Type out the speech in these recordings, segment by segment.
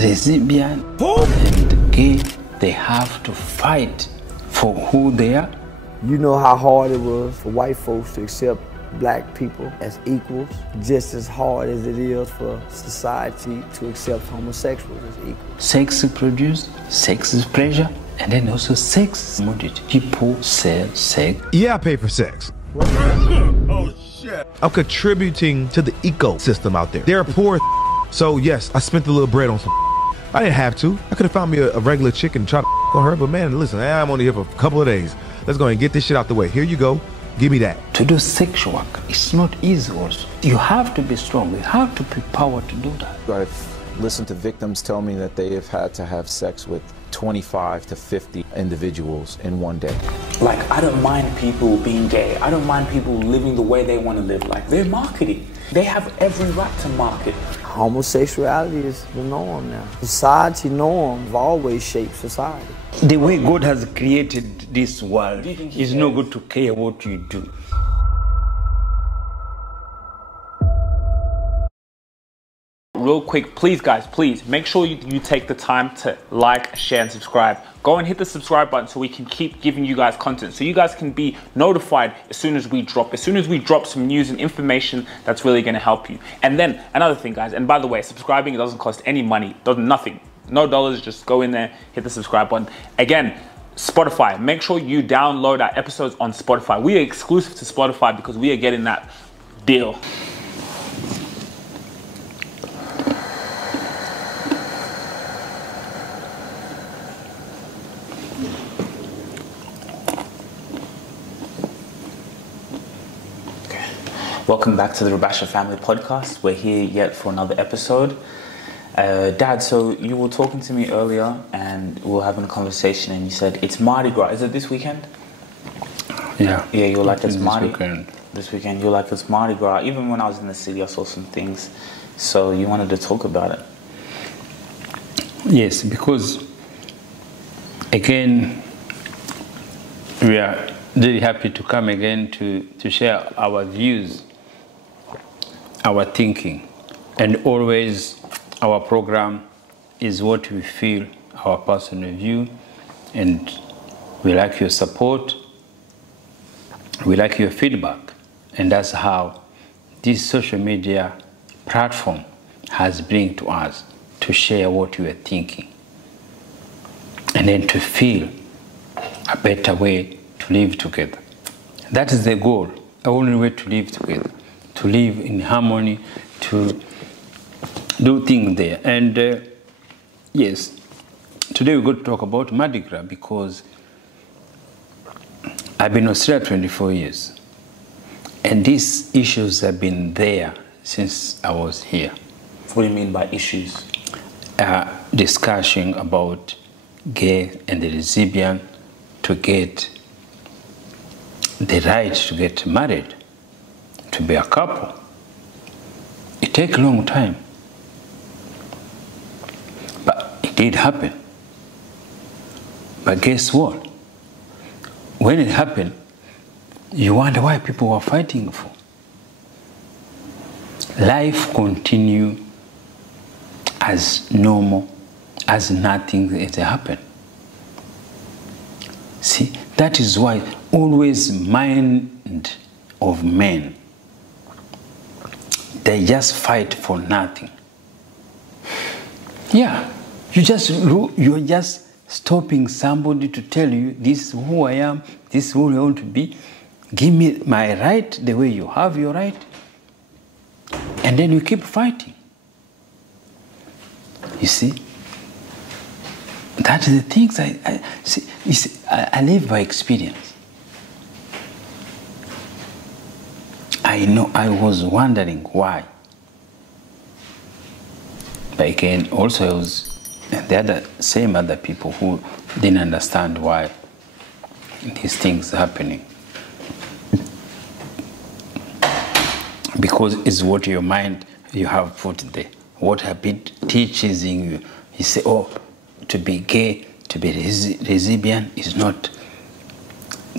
lesbian and gay, they have to fight for who they are. You know how hard it was for white folks to accept black people as equals, just as hard as it is for society to accept homosexuals as equals. Sex is produced, sex is pleasure, and then also sex is commodity. People sell sex. Yeah, I pay for sex. Oh shit. I'm contributing to the ecosystem out there. They're poor, so yes, I spent a little bread on some. I didn't have to. I could have found me a regular chick and tried to on her, but man, listen, I'm only here for a couple of days. Let's go and get this shit out the way. Here you go. Give me that. To do sexual work, it's not easy also. You have to be strong. You have to be power to do that. I've listened to victims tell me that they have had to have sex with 25 to 50 individuals in one day. Like, I don't mind people being gay. I don't mind people living the way they want to live. Like, they're marketing. They have every right to market. Homosexuality is the norm now. Society norms always shape society. The way God has created this world is no good to care what you do. Real quick, please guys, please make sure you take the time to like, share and subscribe. Go and hit the subscribe button so we can keep giving you guys content, so you guys can be notified as soon as we drop some news and information that's really going to help you. And then another thing guys, and by the way, subscribing, it doesn't cost any money, nothing, no dollars, just go in there, hit the subscribe button. Again, Spotify, make sure you download our episodes on Spotify. We are exclusive to Spotify because we are getting that deal. Welcome back to the Rabasha Family Podcast. We're here yet for another episode. Dad, so you were talking to me earlier and we were having a conversation and you said it's Mardi Gras. Is it this weekend? Yeah. Yeah, you were like, it's Mardi weekend. This weekend, you were like, it's Mardi Gras. Even when I was in the city, I saw some things. So you wanted to talk about it. Yes, because again, we are really happy to come again to share our views, our thinking, and always our program is what we feel, our personal view, and we like your support, we like your feedback, and that's how this social media platform has bring to us to share what you are thinking, and then to feel a better way to live together. That is the goal, the only way to live together, to live in harmony, to do things there. And yes, today we're going to talk about Mardi Gras because I've been in Australia 24 years. And these issues have been there since I was here. What do you mean by issues? Discussion about gay and the lesbian to get the right to get married, to be a couple. It takes a long time. But it did happen. But guess what? When it happened, you wonder why people were fighting for. Life continued as normal, as nothing had happened. See, that is why always mind of men, they just fight for nothing. Yeah, you're just stopping somebody to tell you, this is who I am, this is who I want to be. Give me my right the way you have your right. And then you keep fighting. You see? That is the things I see. You see, I live by experience. I know I was wondering why. But again, also the same other people who didn't understand why these things are happening. Because it's what your mind you have put there. What habit teaches in you. You say, oh, to be gay, to be lesbian is not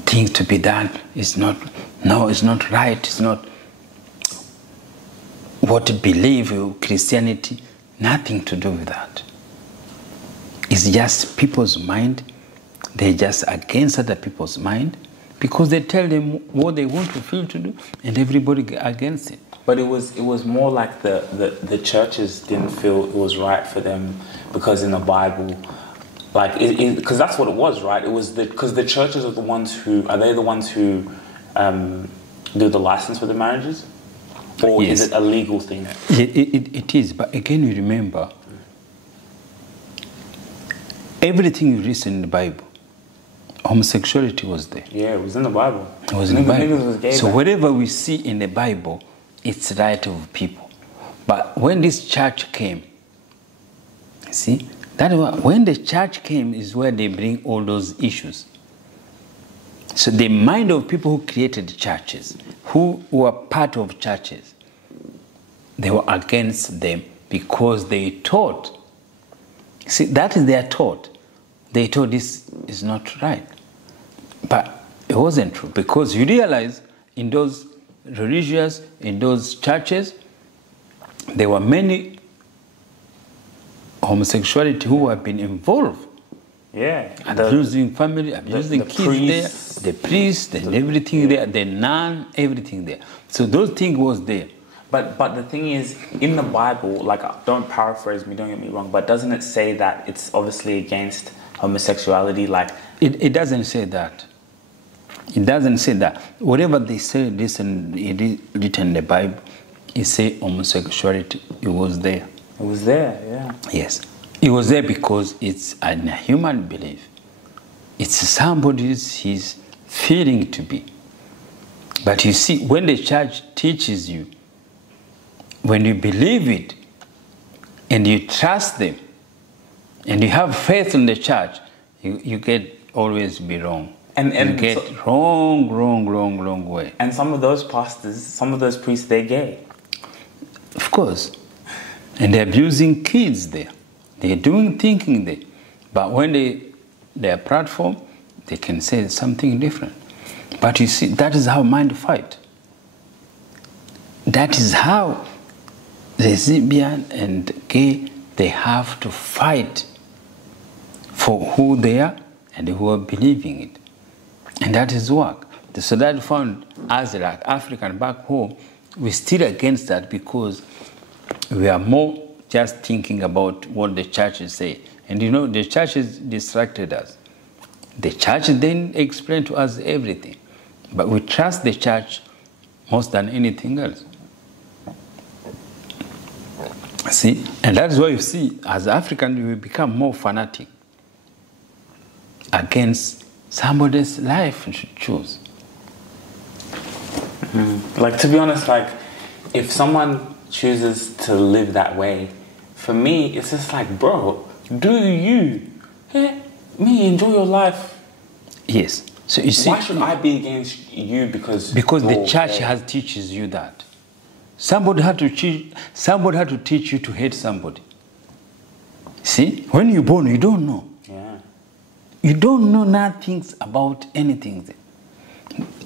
thing to be done. It's not, no, it's not right. It's not what to believe, Christianity. Nothing to do with that. It's just people's mind. They're just against other people's mind because they tell them what they want to feel to do, and everybody against it. But it was more like the churches didn't feel it was right for them because in the Bible, like, because that's what it was, right? It was because the churches are the ones who do the license for the marriages, or Yes. is it a legal thing? It is, but again, you remember everything you read in the Bible. Homosexuality was there. Yeah, it was in the Bible. It was in the Bible. Was gay So back. whatever we see in the Bible, it's the right of people. But when this church came, see, when the church came is where they bring all those issues. So the mind of people who created churches, who were part of churches, they were against them because they thought, see, that is their thought. They thought this is not right. But it wasn't true, because you realize in those religious, in those churches, there were many homosexuality who have been involved. Yeah, Abusing family, abusing the kids priests, there, the priest and everything there, the nun, everything there. So those things was there. But the thing is, in the Bible, like, don't paraphrase me, don't get me wrong, but doesn't it say that it's obviously against homosexuality? Like, it doesn't say that. It doesn't say that. Whatever they say, this and it is written in the Bible, it say homosexuality. It was there. it was there, yeah. Yes, it was there because it's a human belief. It's somebody's his feeling to be. But you see, when the church teaches you, when you believe it, and you trust them, and you have faith in the church, you get always be wrong. And you get so, wrong way. And some of those pastors, some of those priests, they're gay. Of course. And they're abusing kids there. They're doing thinking there. But when their platform, they can say something different. But you see, that is how mind fight. That is how lesbian and gay, they have to fight for who they are and who are believing it. And that is work. So that found us, like African back home, we're still against that because we are more just thinking about what the churches say. And you know, the churches distracted us. The church then explained to us everything. But we trust the church more than anything else. See? And that's why you see, as Africans, we become more fanatic against somebody's life you should choose. Like, to be honest, like, if someone chooses to live that way, for me, it's just like, bro, do you? Me, enjoy your life. Yes. So you see, why should I be against you because the church has teaches you that. Somebody had to teach you to hate somebody. See? When you're born, you don't know. Yeah. You don't know nothing about anything.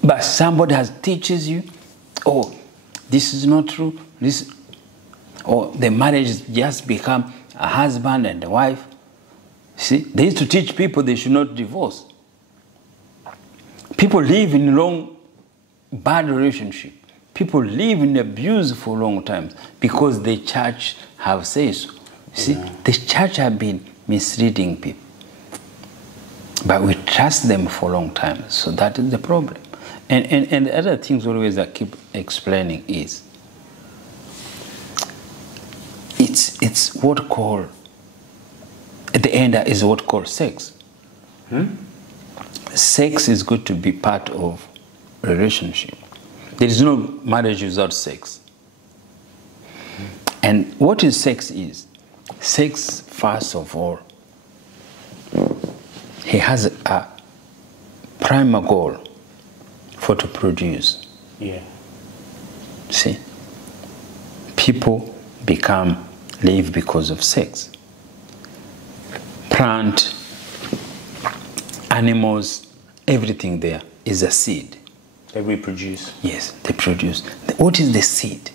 But somebody has teaches you, oh, this is not true. Or the marriage has just become a husband and a wife. See, they used to teach people they should not divorce. People live in long, bad relationship. People live in abuse for long times because the church have said so. See, the church have been misleading people. But we trust them for a long time, so that is the problem. And the other things always I keep explaining is, it's what called, at the end is what called sex. Sex is good to be part of a relationship. There is no marriage without sex. And what is sex is? Sex, first of all, he has a primal goal for to produce. Yeah. See? People live because of sex. Plant, animals, everything there is a seed. They reproduce. Yes, they produce. What is the seed?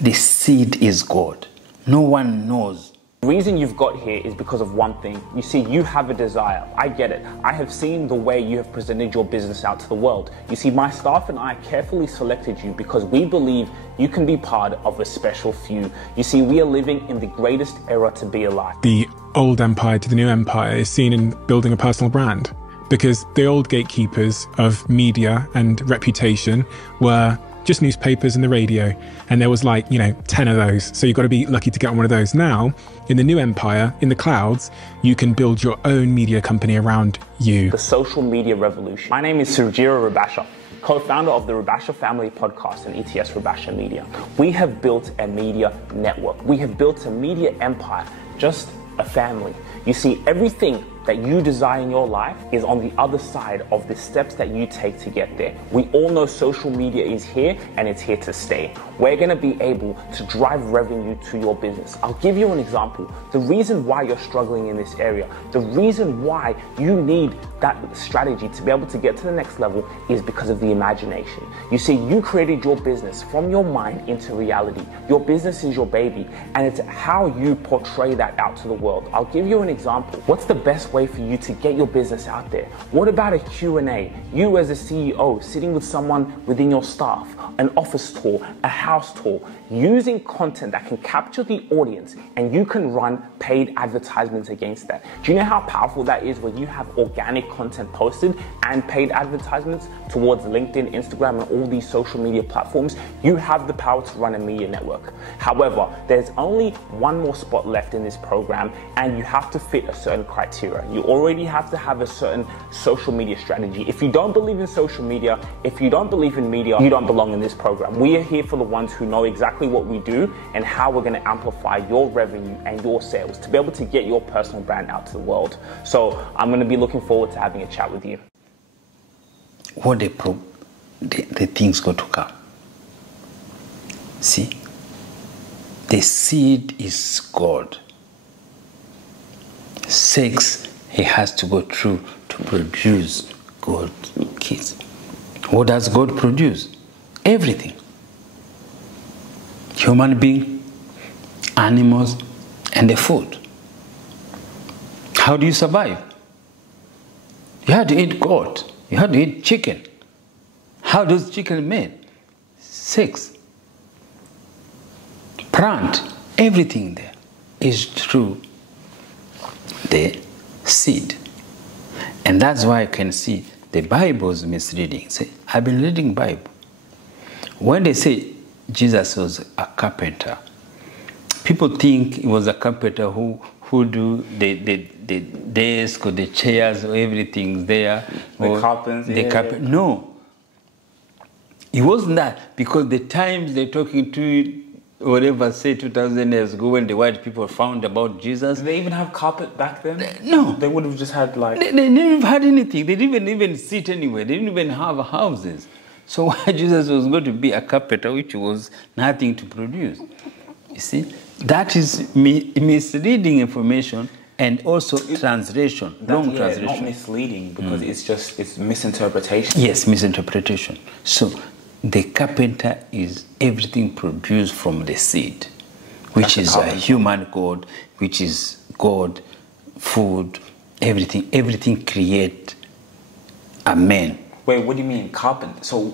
The seed is God. No one knows The reason you've got here is because of one thing. You see, you have a desire. I get it. I have seen the way you have presented your business out to the world. You see, my staff and I carefully selected you because we believe you can be part of a special few. You see, we are living in the greatest era to be alive. The old empire to the new empire is seen in building a personal brand, because the old gatekeepers of media and reputation were just newspapers and the radio, and there was like, 10 of those, so you've got to be lucky to get on one of those. Now in the new empire, in the clouds, you can build your own media company around you. The social media revolution. My name is Sujira Rabasha, co-founder of the Rabasha Family Podcast and ETS Rabasha Media. We have built a media network. We have built a media empire, just a family. You see, everything that you desire in your life is on the other side of the steps that you take to get there. We all know social media is here and it's here to stay. We're going to be able to drive revenue to your business. I'll give you an example. The reason why you're struggling in this area, the reason why you need that strategy to be able to get to the next level is because of the imagination. You see, you created your business from your mind into reality. Your business is your baby, and it's how you portray that out to the world. I'll give you an example. What's the best way for you to get your business out there? What about a Q&A? You as a CEO sitting with someone within your staff, an office tour, a house tour, using content that can capture the audience, and you can run paid advertisements against that. Do you know how powerful that is when you have organic content posted and paid advertisements towards LinkedIn, Instagram, and all these social media platforms? You have the power to run a media network. However, there's only one more spot left in this program, and you have to fit a certain criteria. You already have to have a certain social media strategy. If you don't believe in social media, if you don't believe in media, you don't belong in this program. We are here for the ones who know exactly what we do and how we're going to amplify your revenue and your sales to be able to get your personal brand out to the world. So I'm going to be looking forward to having a chat with you. What the things go to come. See, the seed is God. Sex, he has to go through to produce God kids. What does God produce? Everything. Human being, animals, and the food. How do you survive? You had to eat goat. You had to eat chicken. How does chicken made? Sex. Plant. Everything there is through the seed. And that's why I can see the Bible is misleading. Say, I've been reading Bible. When they say Jesus was a carpenter, people think he was a carpenter who do the desk or the chairs or everything there. The carpets. Carpet. No. It wasn't that, because the times they're talking to whatever, say 2,000 years ago, when the white people found about Jesus. Did they even have carpet back then? No. They would have just had like... They never had anything. They didn't even sit anywhere. They didn't even have houses. So why Jesus was going to be a carpenter, which was nothing to produce? You see, that is misleading information, and also translation, wrong translation. Not misleading, because it's misinterpretation. Yes, misinterpretation. So the carpenter is everything produced from the seed, which is a human God, which is God, food, everything. Everything create a man. Wait, what do you mean carpenter? So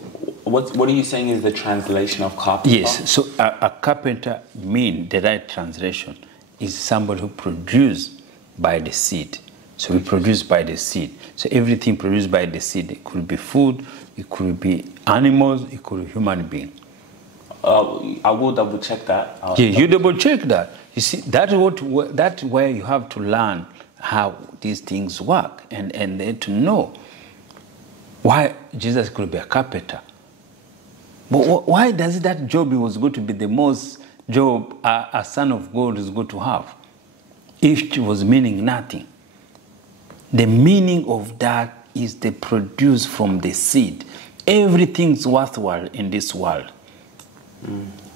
what are you saying is the translation of carpenter? Yes, so a carpenter mean the right translation is somebody who produced by the seed. So we produce by the seed. So everything produced by the seed, it could be food, it could be animals, it could be human being. I will double check that. You double check that. You see, that's where you have to learn how these things work, and then to know why Jesus could be a carpenter. But why does that job he was going to be the most job a son of God is going to have? If it was meaning nothing. The meaning of that is the produce from the seed. Everything's worthwhile in this world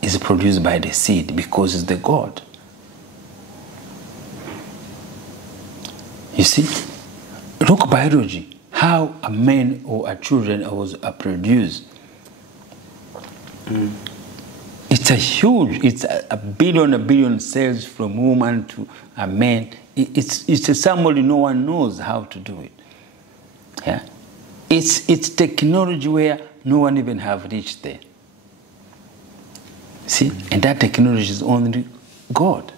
is produced by the seed, because it's the God. You see, look biology, how a man or a children was produced. It's It's a billion sales from woman to a man. It's somebody no one knows how to do it. Yeah? It's technology where no one even have reached there. See? And that technology is only God.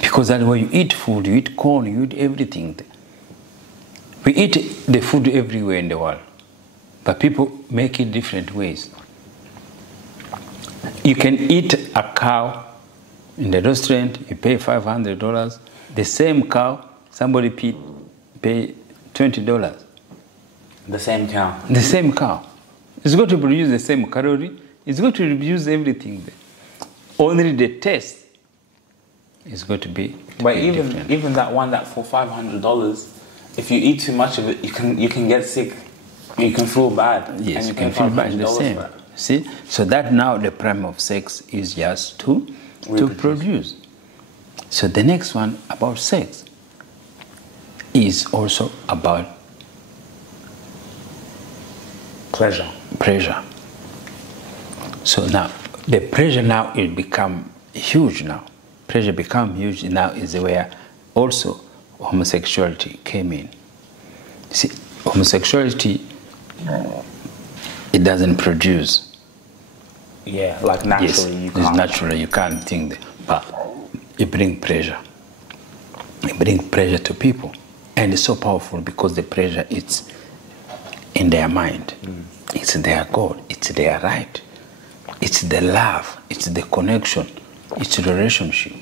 Because that's why you eat food, you eat corn, you eat everything. We eat the food everywhere in the world. But people make it different ways. You can eat a cow in the restaurant, you pay $500. The same cow, somebody pay $20. The same cow. The same cow. It's going to produce the same calorie. It's going to produce everything there. Only the taste is going to be But different. even that one that for $500, if you eat too much of it, you can get sick. You can feel bad. Yes, and you can feel bad. The same. For it. See, so that now the prime of sex is just to produce. So the next one about sex is also about Pleasure. So now the pressure now it become huge now. Pressure become huge now is where also homosexuality came in. See, homosexuality, it doesn't produce. Yeah, like naturally Yes, you it's can't. naturally you can't think that, but it brings pressure. It brings pressure to people, and it's so powerful because the pressure is in their mind. It's their God. It's their right. It's the love. It's the connection. It's the relationship.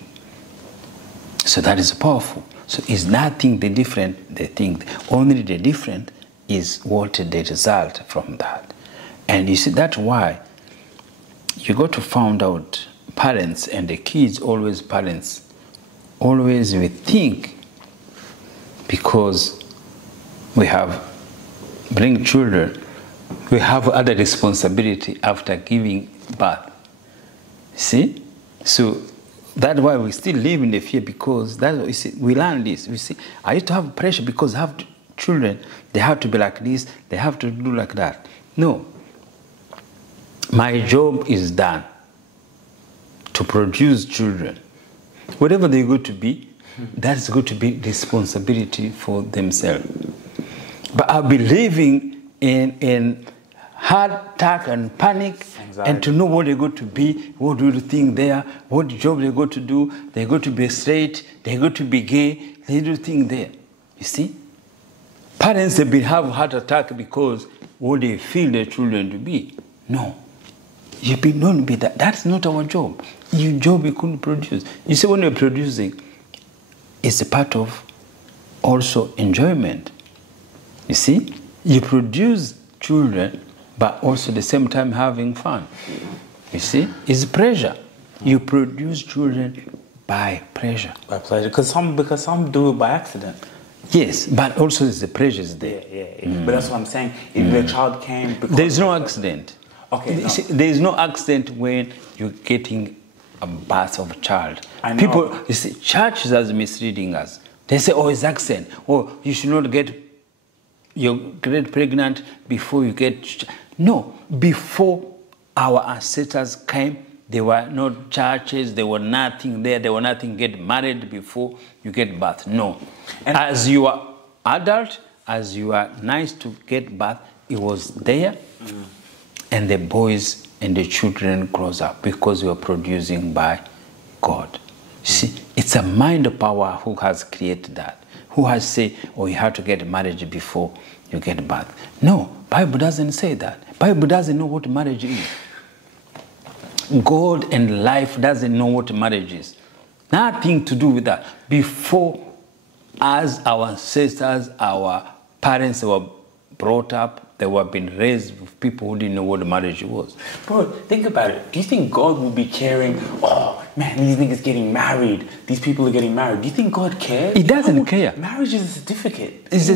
So that is powerful. So it's nothing the different. They think only the different is what the result from that. And you see that's why you got to find out parents and the kids always we think because we have bring children, we have other responsibility after giving birth. See? So that's why we still live in the fear because that's what we see. We learn this. We see, I used to have pressure because I have children. They have to be like this. They have to do like that. No. My job is done to produce children. Whatever they're going to be, that's going to be responsibility for themselves. But I'll be living in heart attack and panic, anxiety. And to know what they're going to be, what do you think there, what job they're going to do, they're going to be straight, they're going to be gay, they do think there. You see? Parents, they have heart attack because what they feel their children to be. No. Don't be that. That's not our job. Your job you couldn't produce. You see, when you're producing, it's a part of also enjoyment. You see, you produce children, but also at the same time having fun. You see, it's pressure. You produce children by pressure. By pleasure, because some do it by accident. Yes, but also there's the pressures there. Yeah. But that's what I'm saying. If the child came, because there is no accident. Okay. No. See, there is no accident when you're getting a birth of a child. I know. People, you see, churches are misleading us. They say, "Oh, it's accident. Oh, you should not get pregnant before you get." No, before our ancestors came, there were no churches. There were nothing there. There were nothing. Get married before you get birth. No, and as you are adult, as you are nice to get birth, it was there. And the boys and the children grows up because we are producing by God. See, it's a mind power who has created that. Who has said, oh, you have to get married before you get birth. No, Bible doesn't say that. Bible doesn't know what marriage is. God and life doesn't know what marriage is. Nothing to do with that. Before, as our ancestors, our parents were brought up, they were being raised with people who didn't know what marriage was. Bro, think about it. Do you think God will be caring? Oh, man, these niggas getting married. These people are getting married. Do you think God cares? He doesn't care. Marriage is a certificate. It's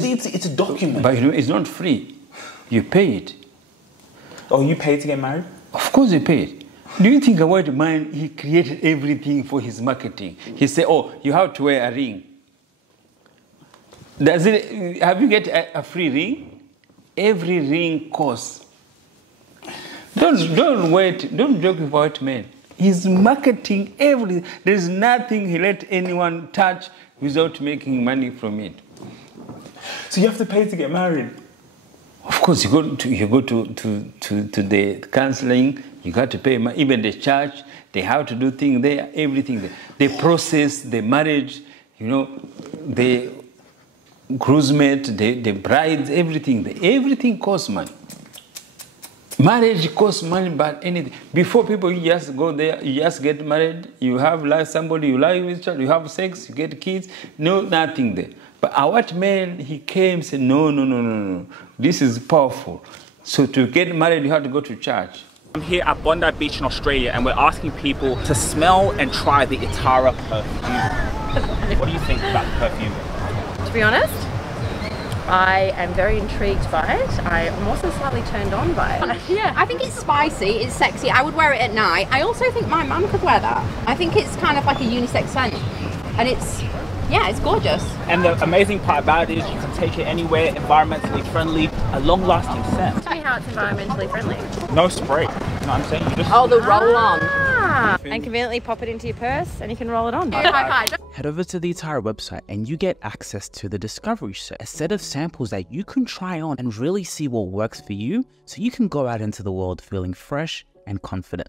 a document. But it's not free. You pay it. Oh, you pay to get married? Of course you pay it. Do you think a white man, he created everything for his marketing? He said, oh, you have to wear a ring. Have you get a free ring? Every ring costs. Don't joke with white men. He's marketing everything. There's nothing he let anyone touch without making money from it. So you have to pay to get married? Of course, you go to the counseling, you got to pay. Even the church, they have to do things there, everything there. The process, the marriage, you know, the groomsmen, the brides, everything. Everything costs money. Marriage costs money, but anything. Before people, you just go there, you just get married, you have like somebody you like with each other, you have sex, you get kids, no, nothing there. But a white man, he came and said, no, this is powerful. So to get married, you have to go to church. I'm here at Bondi Beach in Australia, and we're asking people to smell and try the Itara perfume. What do you think about the perfume? To be honest, I am very intrigued by it. I am also slightly turned on by it. Yeah, I think it's spicy, it's sexy. I would wear it at night. I also think my mum could wear that. I think it's kind of like a unisex scent. And it's gorgeous. And the amazing part about it is you can take it anywhere, environmentally friendly, a long-lasting scent. Tell me how it's environmentally friendly. No spray, you know what I'm saying? You just the roll-on. And conveniently pop it into your purse and you can roll it on. Head over to the Itara website and you get access to the Discovery Set, a set of samples that you can try on and really see what works for you, so you can go out into the world feeling fresh and confident.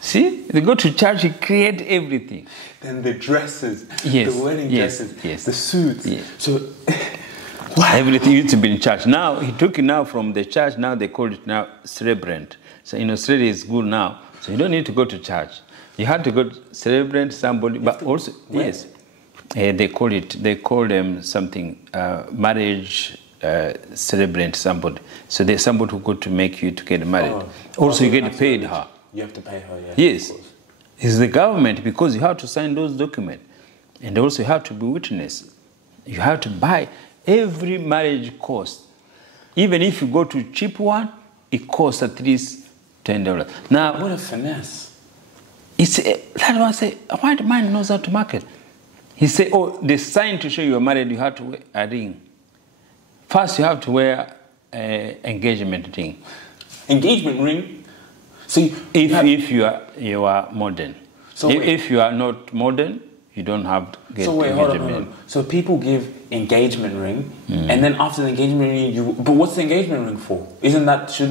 See, they go to church, he create everything. Then the dresses, yes, the wedding dresses, yes, the suits. Yes. So everything used to be in church. Now he took it now from the church. Now they call it now celebrant. So in Australia it's good now. So you don't need to go to church. You have to go to celebrant somebody, but also yes, they call them something marriage. Celebrant somebody. So there's somebody who got to make you to get married. Also, you get paid her. You have to pay her, yeah. Yes. It's the government, because you have to sign those documents. And also you have to be witness. You have to buy every marriage cost. Even if you go to cheap one, it costs at least $10. Now, what a finesse. That's why I say, a white man knows how to market. He said, the sign to show you are married, you have to wear a ring. First, you have to wear an engagement ring. Engagement ring? So if you are modern. So if you are not modern, you don't have to get engagement ring. So people give engagement ring, and then after the engagement ring, but what's the engagement ring for? Shouldn't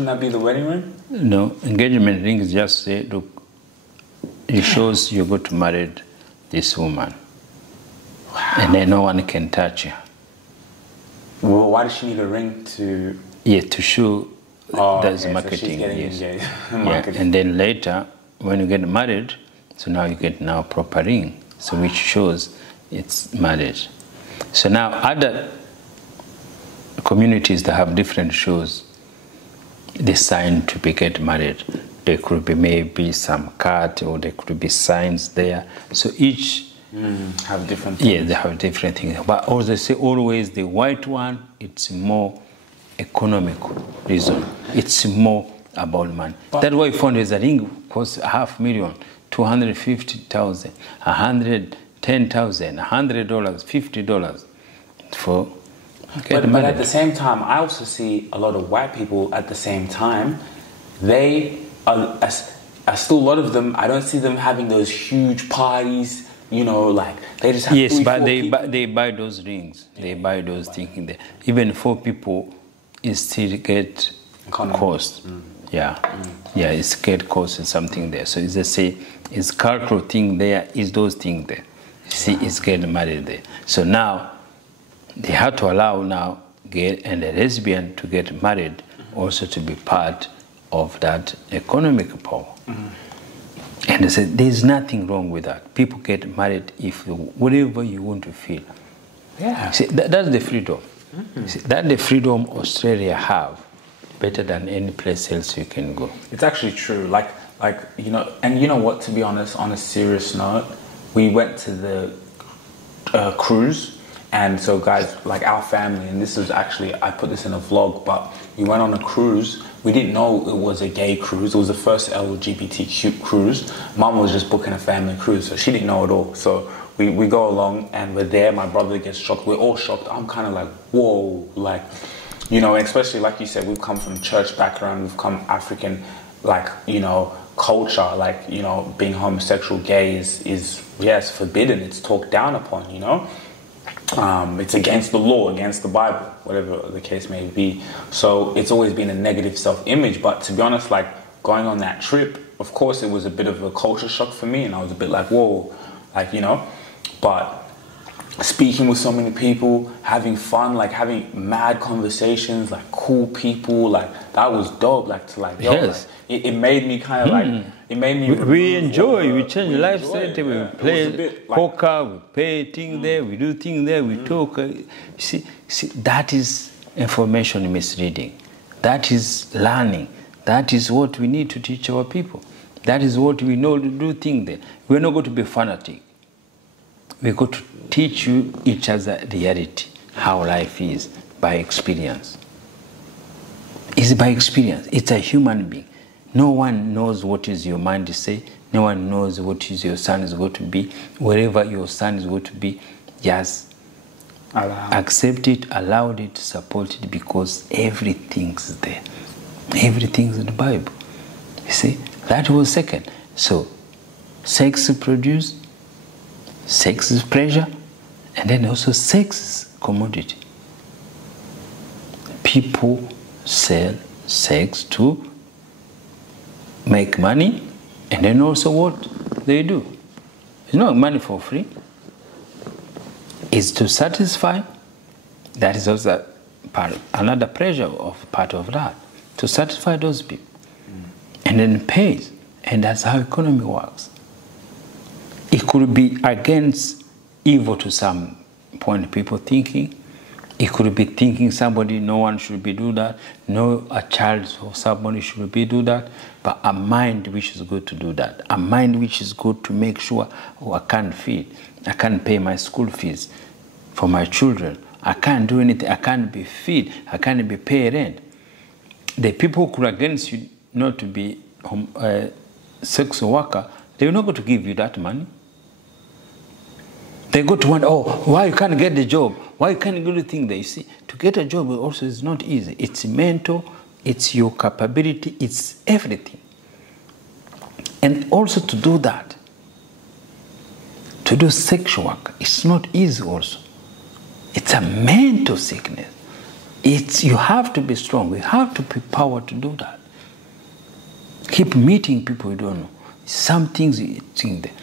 that be the wedding ring? No, engagement ring is just say, look, it shows you got to marry this woman. Wow. And then no one can touch you. Well, why does she need a ring to? Yeah, to show that's okay, marketing. So she's getting yes. marketing. Yeah. And then later, when you get married, so now you get now proper ring, so which shows it's marriage. So now other communities that have different shows, they sign to get married. There could be maybe some card, or there could be signs there. So each have different things. Yeah, they have different things. But also they say always the white one, it's more economical reason. It's more about money. That's why you found there's a ring costs $500,000, $250,000, $110,000, $100, $50 for but at the same time, I also see a lot of white people at the same time. They are still, a lot of them, I don't see them having those huge parties. You know, like they just have they buy those rings. They buy those things in there. Even 4 people, it still get cost. Yeah, it's get cost and something there. So it's just say it's cultural thing there. Is those things there? See, it's getting married there. So now they have to allow now gay and a lesbian to get married, also to be part of that economic power. And they said, there's nothing wrong with that. People get married if whatever you want to feel. Yeah. See, that's the freedom. See, that's the freedom Australia have, better than any place else you can go. It's actually true. Like you know, and you know what? To be honest, on a serious note, we went to the cruise, and so guys, like our family, and this was actually, I put this in a vlog, but we went on a cruise. We didn't know it was a gay cruise. It was the first LGBTQ cruise. Mom was just booking a family cruise, so she didn't know at all. So we go along and we're there. My brother gets shocked. We're all shocked. I'm kind of like, whoa, like, you know, especially like you said, we've come from church background, we've come African, like, you know, culture, like, you know, being homosexual, gay is yes, forbidden, it's talked down upon, you know. It's against the law, against the Bible, whatever the case may be. So it's always been a negative self-image. But to be honest, like going on that trip, of course, it was a bit of a culture shock for me, and I was a bit like, whoa, like, you know. But speaking with so many people, having fun, like having mad conversations, like cool people, like that was dope. Like to like, yo, Yes. like, it made me kind of like, it made me. We enjoy, we change lifestyle, enjoy it, we yeah. It play was a bit like- poker, we play things there, we do things there, we talk. See, that is information misreading. That is learning. That is what we need to teach our people. That is what we know to do things there. We're not going to be fanatic. We're going to teach you each other reality, how life is, by experience. It's by experience. It's a human being. No one knows what is your mind to say. No one knows what is your son is going to be. Wherever your son is going to be, just accept it, allow it, support it, because everything's there. Everything's in the Bible. You see, that was second. So, sex produce, sex is pleasure, and then also sex is commodity. People sell sex to make money, and then also what they do. It's not money for free. It's to satisfy. That is also part, another pleasure of part of that, to satisfy those people. And then pays. And that's how economy works. It could be against evil to some point, people thinking. It could be thinking somebody, no one should be do that. No, a child or somebody should be do that. But a mind which is good to do that. A mind which is good to make sure, oh, I can't feed. I can't pay my school fees for my children. I can't do anything. I can't be feed. I can't be pay rent. The people who are against you not to be sex worker, they're not going to give you that money. They go to wonder, oh, why you can't get the job? Why you can't do the thing there? You see, to get a job also is not easy. It's mental, it's your capability, it's everything. And also to do that, to do sexual work, it's not easy also. It's a mental sickness. You have to be strong. You have to be power to do that. Keep meeting people you don't know. Some things you think there.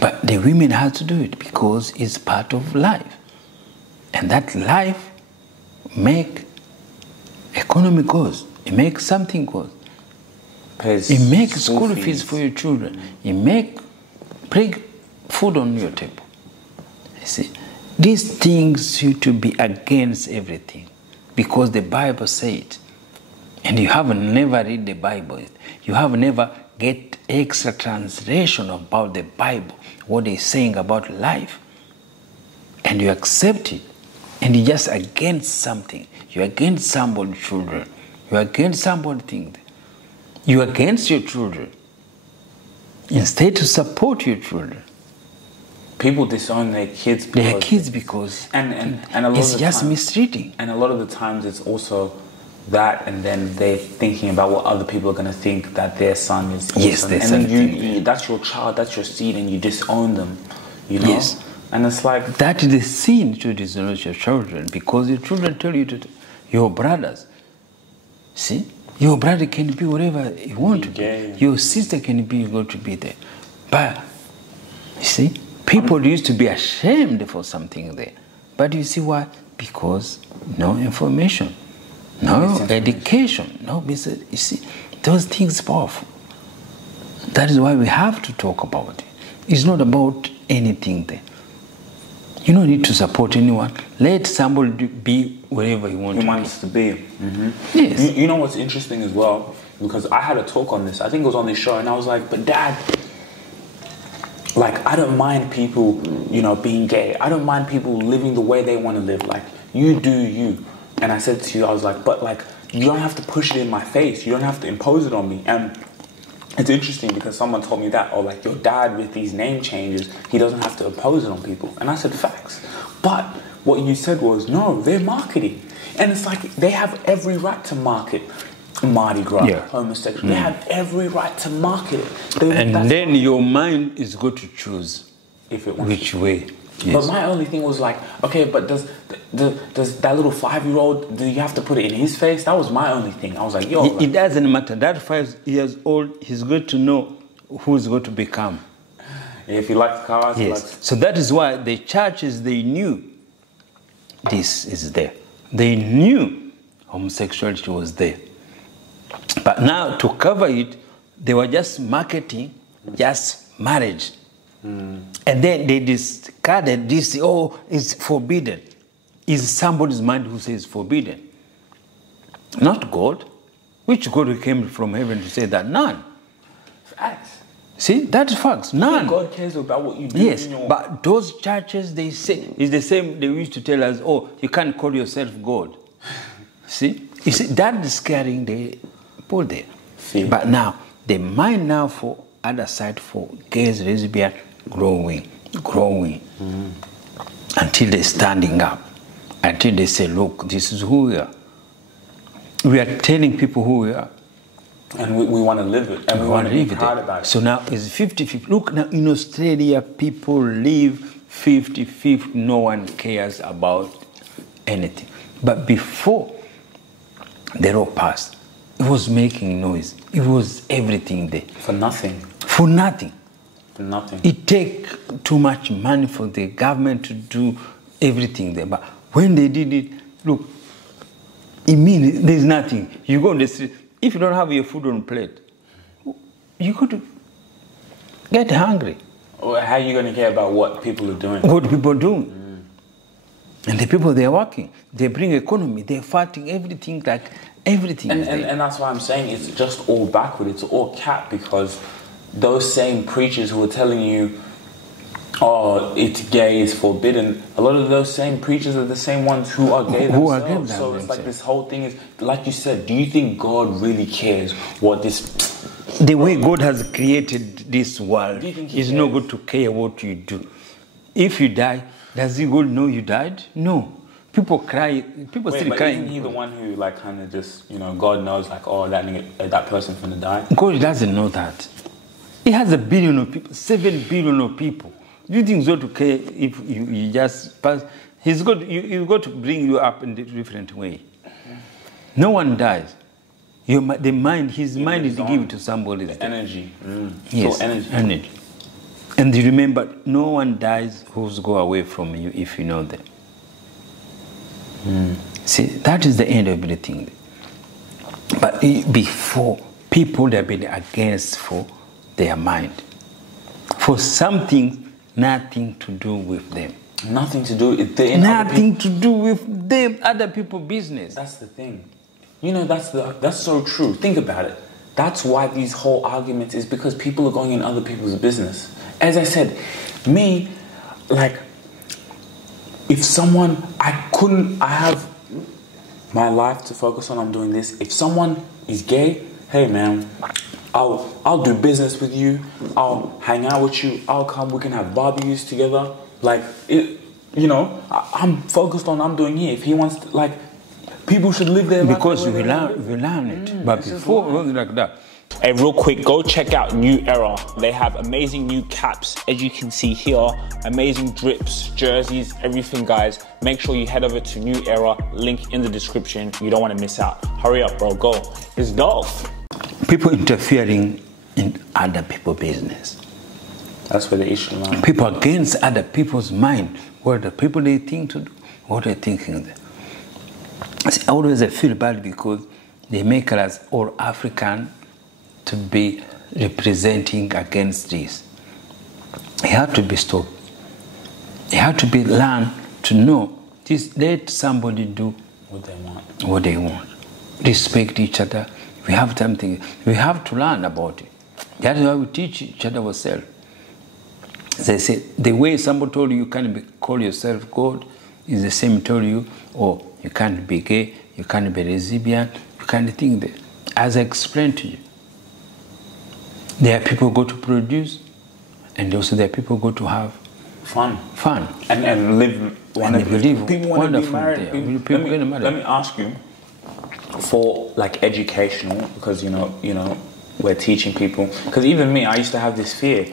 But the women have to do it because it's part of life. And that life make economy goes. It makes something goes. It makes school fees for your children. It makes food on your table. You see, these things should to be against everything because the Bible says it. And you have never read the Bible. You have never get extra translation about the Bible, what they're saying about life. And you accept it. And you're just against something. You're against somebody's children. You're against somebody's thing. You're against your children. Instead to support your children. People disown their kids because and a lot it's of the just time, misleading. And a lot of the times it's also that, and then they're thinking about what other people are going to think that their son is. Yes, their son. And then you, that's your child, that's your seed, and you disown them. You know. Yes. And it's like that is the sin to disown your children, because your children tell you to, your brothers. See, your brother can be whatever you want to be. Your sister can be going to be there, but you see, people used to be ashamed for something there. But you see why? Because no information, no education, no. You see, those things are powerful. That is why we have to talk about it. It's not about anything there. You don't need to support anyone. Let somebody be wherever you want to be. Mm-hmm. Yes. You know what's interesting as well? Because I had a talk on this. I think it was on this show, and I was like, but Dad, like, I don't mind people, you know, being gay. I don't mind people living the way they want to live. Like, you do you. And I said to you, I was like, but like, you don't have to push it in my face. You don't have to impose it on me. And It's interesting because someone told me that, or like your dad with these name changes, he doesn't have to impose it on people. And I said, facts. But what you said was, no, they're marketing. And it's like they have every right to market Mardi Gras, homosexual. They have every right to market it. And then your mind is going to choose if it wants which way. Yes. But my only thing was like, okay, but does that little 5-year-old, do you have to put it in his face? That was my only thing. I was like, yo. It doesn't matter. That 5 years old, he's going to know who he's going to become. If he likes cars, he likes... So that is why the churches, they knew this is there. They knew homosexuality was there. But now to cover it, they were just marketing, just marriage. And then they discarded this, oh, it's forbidden. It's somebody's mind who says forbidden. Not God. Which God came from heaven to say that? None. Facts. See, that's facts. None. God cares about what you do. Yes, but those churches, they say, it's the same, they used to tell us, oh, you can't call yourself God. See? You see, that is scaring the people there. See. But now, the mind now for other side, for gays, lesbian, growing, until they're standing up, until they say, look, this is who we are. We are telling people who we are. And we want to live it. And we want to be proud about it. So now it's 50-50. Look, now in Australia, people live 50-50. No one cares about anything. But before the law passed, it was making noise. It was everything there. For nothing. For nothing. For nothing. It takes too much money for the government to do everything there. But when they did it, look, it means there's nothing. You go on the street, if you don't have your food on plate, you could get hungry. Well, how are you going to care about what people are doing? What people are doing. And the people, they're working. They bring economy. They're fighting everything, like everything. And that's why I'm saying it's just all backward. It's all cap, because those same preachers who are telling you, oh, it's gay, it's forbidden, a lot of those same preachers are the same ones who are gay themselves. So it's like this whole thing is, like you said, do you think God really cares what this... The way God has created this world is not good to care what you do. If you die, does God know you died? No. People cry, people still crying. Isn't he the one who like kind of just, you know, God knows like, oh, that person's gonna die? God doesn't know that. He has 1 billion of people, 7 billion of people. Do you think he's going to care if you just pass? He's got to bring you up in a different way. No one dies. His mind is to give it to somebody. Energy. Yes, so energy. And you remember, no one dies who's go away from you if you know that. See, that is the end of everything. But before, people have been against for their mind. For something, nothing to do with them. Nothing to do with them. Nothing to do with them, other people's business. That's the thing. You know, that's so true. Think about it. That's why these whole arguments is because people are going in other people's business. As I said, me, like, if someone, I have my life to focus on, I'm doing this. If someone is gay, hey man, I'll do business with you. I'll hang out with you. I'll come. We can have barbecues together. Like, you know, I'm focused on I'm doing here. If he wants to, like, people should live their life. Because we learn it. But before, it wasn't like that. Hey, real quick, go check out New Era. They have amazing new caps, as you can see here. Amazing drips, jerseys, everything, guys. Make sure you head over to New Era. Link in the description. You don't want to miss out. Hurry up, bro. Go. It's Dolph. People interfering in other people's business. That's where the issue lies. People against other people's mind. What the people they think to do, what they're thinking. I always feel bad because they make us all African to be representing against this. It had to be stopped. It had to be learned to know this. Let somebody do what they want. Respect each other. We have something. We have to learn about it. That's why we teach each other ourselves. They say the way somebody told you can't call yourself God is the same told you, oh, you can't be gay, you can't be lesbian, you can't think that. As I explained to you, There are people who go to produce, and also there are people who go to have fun. And live wonderful. People want to be married. Let me ask you, for like educational, because you know, we're teaching people. Because even me, I used to have this fear,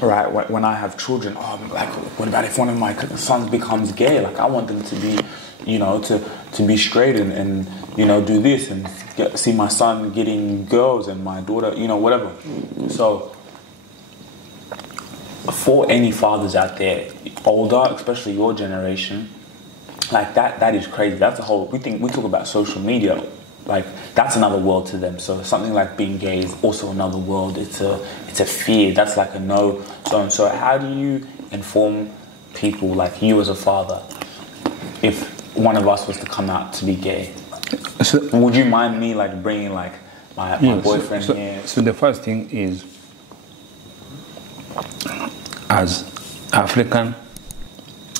right? When I have children, like, what about if one of my sons becomes gay? Like, I want them to be, to be straight and do this and see my son getting girls and my daughter, whatever. So, for any fathers out there, older, especially your generation, like that is crazy. That's a whole. We talk about social media, like that's another world to them. So something like being gay is also another world. It's a fear. That's like a no zone. So how do you inform people, like you as a father, if one of us was to come out to be gay? So, would you mind me like bringing like my boyfriend here? So the first thing is, as African,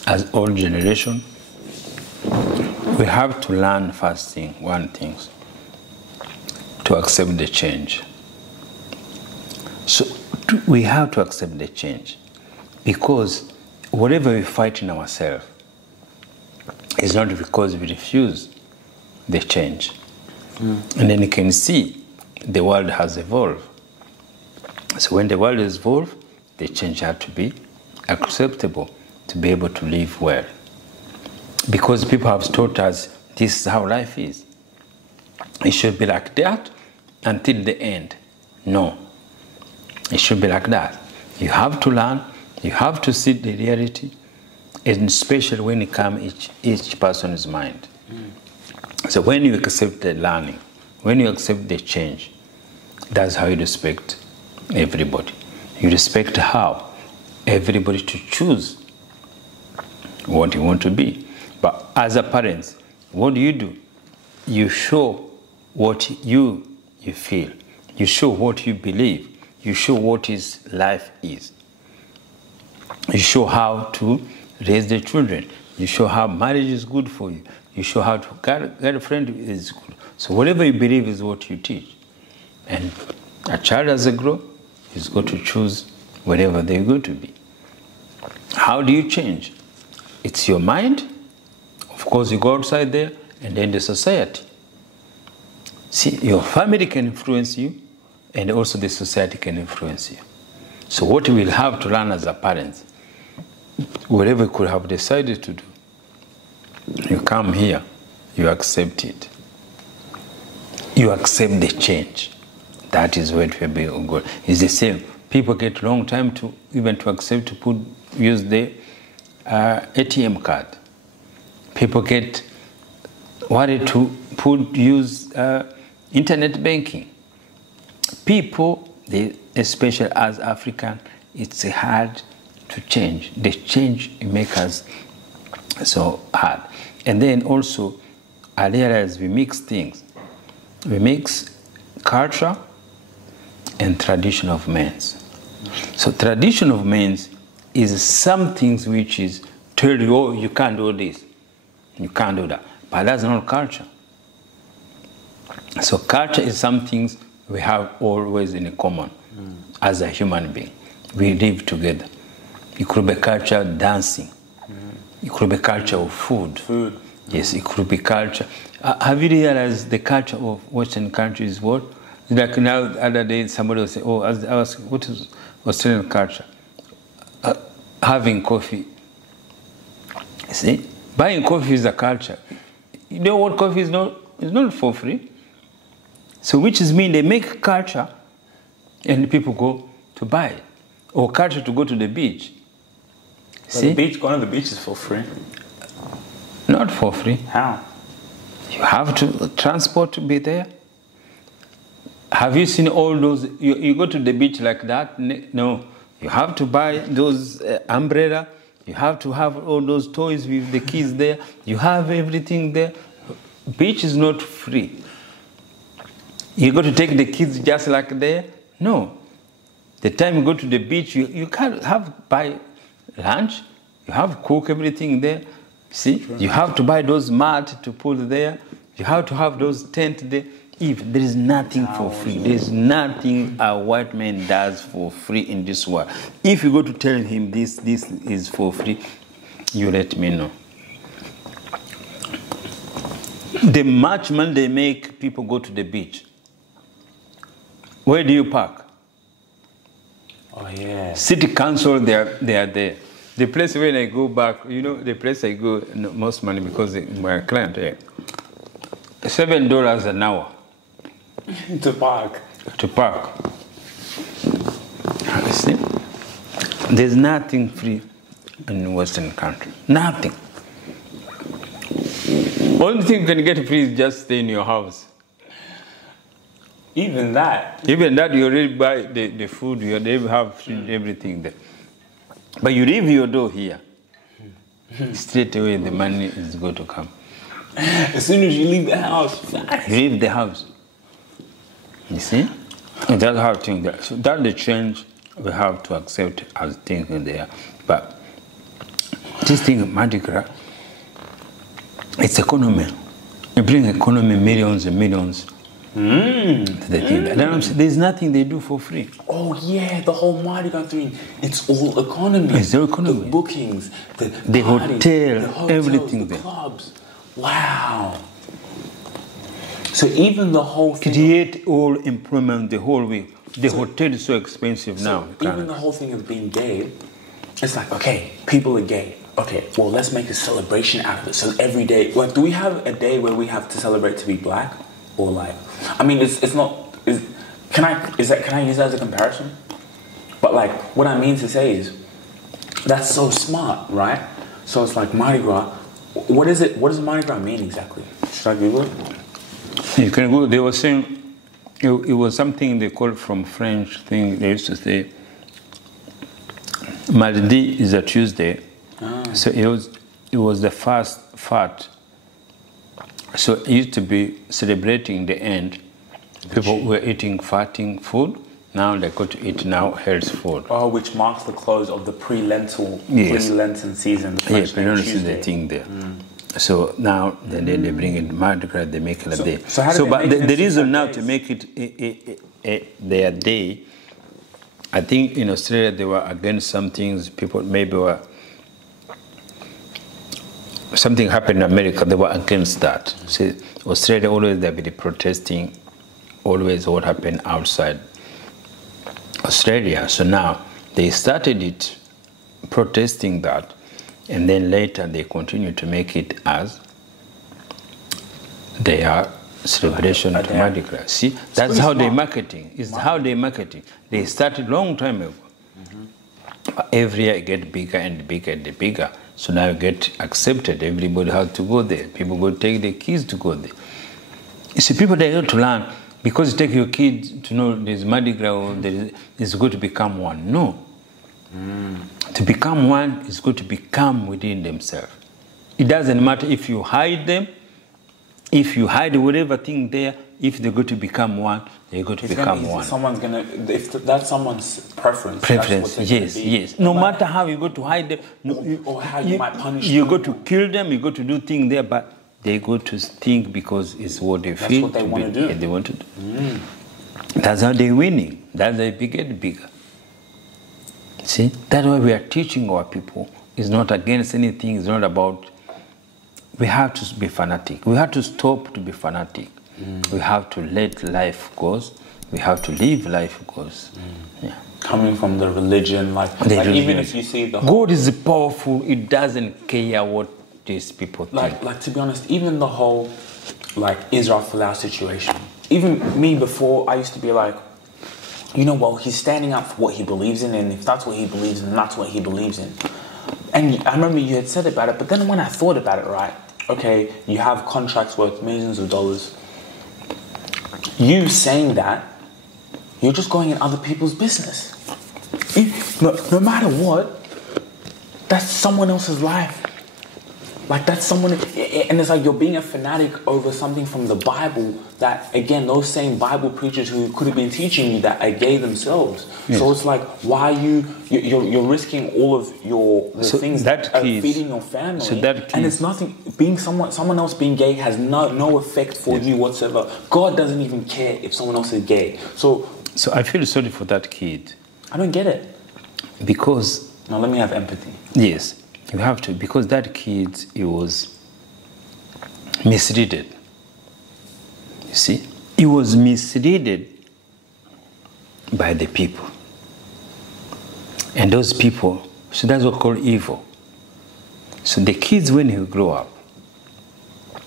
as old generation, we have to learn one thing, to accept the change. So we have to accept the change, because whatever we fight in ourselves is not because we refuse the change. And then you can see the world has evolved. So when the world has evolved, the change had to be acceptable to be able to live well. Because people have taught us this is how life is. It should be like that until the end. No. It should be like that. You have to learn, you have to see the reality, and especially when it comes each person's mind. So when you accept the learning, when you accept the change, that's how you respect everybody. You respect how everybody to choose what you want to be. But as a parent, what do? You show what you feel. You show what you believe. You show what life is. You show how to raise the children. You show how marriage is good for you. You show how to get a friend is good. So whatever you believe is what you teach. And a child as they grow is going to choose whatever they're going to be. How do you change? It's your mind. Of course, you go outside there, and then the society. See, your family can influence you, and also the society can influence you. So what we will have to learn as a parents, whatever you could have decided to do, you come here, you accept it. You accept the change. That is what will be good. It's the same. People get a long time to accept to use the ATM card. People get worried to use internet banking. People, especially as African, it's hard to change. The change makes us so hard. And then also, I realize we mix things. We mix culture and tradition of men's. So tradition of men's is some things which is tell you, oh, you can't do this, you can't do that. But that's not culture. So culture is some things we have always in common as a human being. We live together. It could be culture of dancing. It could be culture of food. Yes, it could be culture. Have you realized the culture of Western countries is what? Like now, the other day, somebody will say, oh, I was, what is Australian culture? Having coffee. See? Buying coffee is a culture. You know what coffee is not? It's not for free. So which is mean they make culture and people go to buy it. Or culture to go to the beach. See? The beach, going to the beach is for free. Not for free. How? You have to transport to be there. Have you seen all those? You go to the beach like that? No. You have to buy those umbrella. You have to have all those toys with the kids there. You have everything there. Beach is not free. You go to take the kids just like there? No. The time you go to the beach, you can't buy lunch. You have cook everything there. See? Sure. You have to buy those mats to put there. You have to have those tents there. If there is nothing for free, there is nothing a white man does for free in this world. If you go to tell him this is for free, you let me know. The much money they make, people go to the beach. Where do you park? Oh yeah. City council, they are there. The place when I go back, the place I go most money because my client there. $7 an hour. To park. To park. You see? There's nothing free in Western country. Nothing. Only thing you can get free is just stay in your house. Even that. Even that, you already buy the food, you already have everything there. But you leave your door here. Straight away the money is going to come. As soon as you leave the house. You leave the house. You see? And that's how things are. So that's the change we have to accept as things in there. But this thing, Mardi Gras, it's economy. You bring economy, millions and millions. To the thing. There's nothing they do for free. Oh yeah, the whole Mardi Gras thing. It's all economy. It's all economy. The bookings, the parties, hotel, everything the there. clubs. Wow. So even the whole thing. Create all employment the whole week. The hotel is so expensive now. Even the whole thing of being gay, it's like, okay, people are gay. Okay, well, let's make a celebration out of it. So every day, like, do we have a day where we have to celebrate to be black? Or like, I mean, it's not, can I use that as a comparison? But like, what I mean to say is, that's so smart, right? So it's like Mardi Gras, what is it, what does Mardi Gras mean exactly? Should I Google it? You can go, they were saying, it was something they called from French thing, they used to say, Mardi is a Tuesday, so it was the first fat. So it used to be celebrating the end. People were eating fatting food. Now they got to eat now health food. Oh, which marks the close of the pre-Lenten season. Yes, you notice the thing there. So now then they bring it Mardi Gras, they make it a day. So but the reason now to make it their day, I think in Australia they were against some things. People maybe were. Something happened in America, they were against that. See, Australia always they've been protesting, always what happened outside Australia. So now they started it, protesting that, and then later they continue to make it as their celebration to Mardi Gras. See, that's how they're marketing. It's how they're marketing. They started long time ago. Every year it gets bigger and bigger and bigger. So now you get accepted. Everybody has to go there. People go take their kids to go there. You see, people they go to learn because you take your kids to know there's Mardi Gras, it's good to become one. No. To become one is good to become within themselves. It doesn't matter if you hide them, if you hide whatever thing there, if they're going to become one, they're going to become one. If that's someone's preference, yes. No matter how you go to hide them, or how you might punish them. You go to kill them, you go to do things there, but they go to think because it's what they feel. That's what they want to do. Yeah, they want to do. That's how they're winning. That's how they get bigger. See, that's why we are teaching our people. It's not against anything. It's not about. We have to be fanatic. We have to stop to be fanatic. We have to let life go. We have to live life goes. Yeah. Coming from the religion, even if you see the whole... God is powerful. It doesn't care what these people think. Like to be honest, even the whole Israel Folau situation. Even me before, I used to be like, well, he's standing up for what he believes in, and if that's what he believes in, that's what he believes in. And I remember you had said about it, but then when I thought about it, right? Okay, you have contracts worth millions of dollars. You saying that, you're just going in other people's business. No matter what, that's someone else's life. Like that's someone, and it's like you're being a fanatic over something from the Bible that, again, those same Bible preachers who could have been teaching you that are gay themselves. Yes. So it's like, why are you're risking all of the things that are feeding your family, so and it's nothing. Being someone else being gay has no effect for you whatsoever. God doesn't even care if someone else is gay. So I feel sorry for that kid. I don't get it. Because now let me have empathy. Yes. You have to, because that kid, he was misleaded. You see? He was misleaded by the people. And those people, so that's what we call evil. So the kids, when he grow up,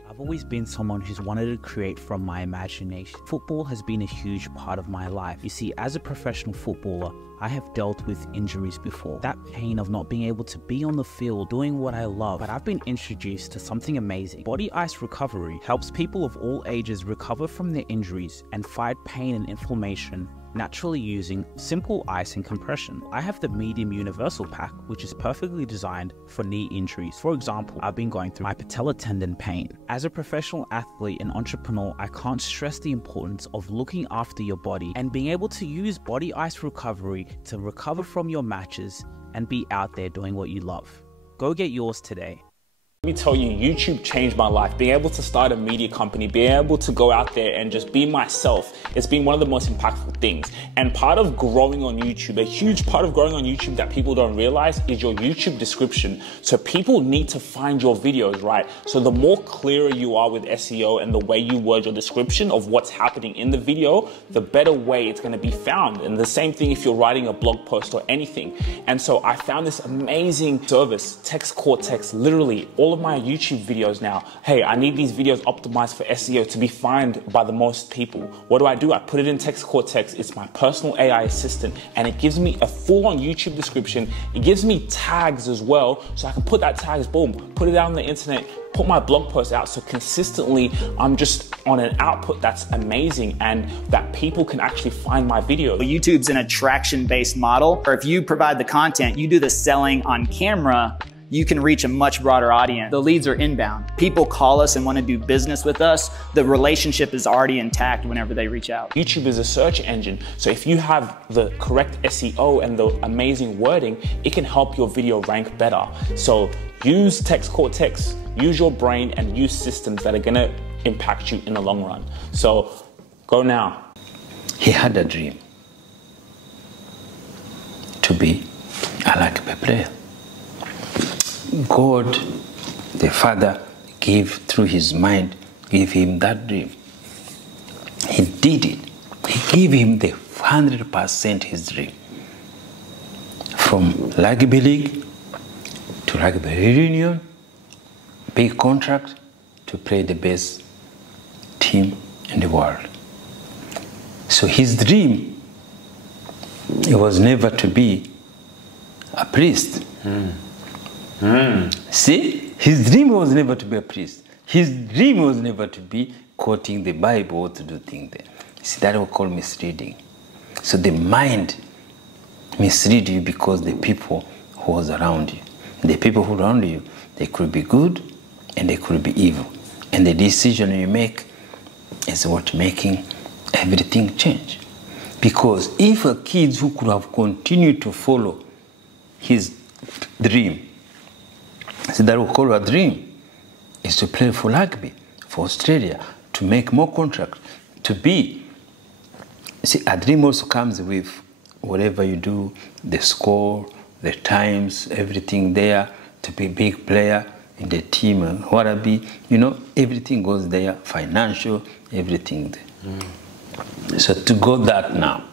I've always been someone who's wanted to create from my imagination. Football has been a huge part of my life. You see, as a professional footballer, I have dealt with injuries before. That pain of not being able to be on the field doing what I love. But I've been introduced to something amazing. Body ice recovery helps people of all ages recover from their injuries and fight pain and inflammation naturally using simple ice and compression. I have the medium universal pack, which is perfectly designed for knee injuries. For example, I've been going through my patella tendon pain. As a professional athlete and entrepreneur, I can't stress the importance of looking after your body and being able to use body ice recovery to recover from your matches and be out there doing what you love. Go get yours today. Let me tell you, YouTube changed my life. Being able to start a media company, being able to go out there and just be myself, it's been one of the most impactful things. And part of growing on YouTube, a huge part of growing on YouTube that people don't realize is your YouTube description. So people need to find your videos, right? So the more clearer you are with SEO and the way you word your description of what's happening in the video, the better way it's going to be found. And the same thing if you're writing a blog post or anything. And so I found this amazing service, Text Cortex, literally all of my YouTube videos now. Hey, I need these videos optimized for SEO to be found by the most people. What do? I put it in Text Cortex. It's my personal AI assistant, and it gives me a full-on YouTube description. It gives me tags as well, so I can put that tags, boom, put it out on the internet, put my blog post out, so consistently I'm just on an output that's amazing and that people can actually find my video. YouTube's an attraction-based model, or if you provide the content, you do the selling on camera, you can reach a much broader audience. The leads are inbound. People call us and want to do business with us. The relationship is already intact whenever they reach out. YouTube is a search engine. So if you have the correct SEO and the amazing wording, it can help your video rank better. So use Text Cortex, use your brain, and use systems that are gonna impact you in the long run. So go now. He had a dream to be a rugby player. God, the Father, gave through his mind, gave him that dream. He did it. He gave him the 100% his dream. From rugby league to rugby reunion, big contract to play the best team in the world. So his dream, it was never to be a priest. See, his dream was never to be a priest. His dream was never to be quoting the Bible or to do things there. See, that we call misleading. So the mind mislead you because the people who was around you, the people who around you, they could be good and they could be evil. And the decision you make is what making everything change. Because if a kid who could have continued to follow his dream, so that we call a dream, is to play for rugby, for Australia, to make more contracts, to be. See, a dream also comes with whatever you do, the score, the times, everything there, to be a big player in the team, whatever, you know, everything goes there, financial, everything there. So to go that now,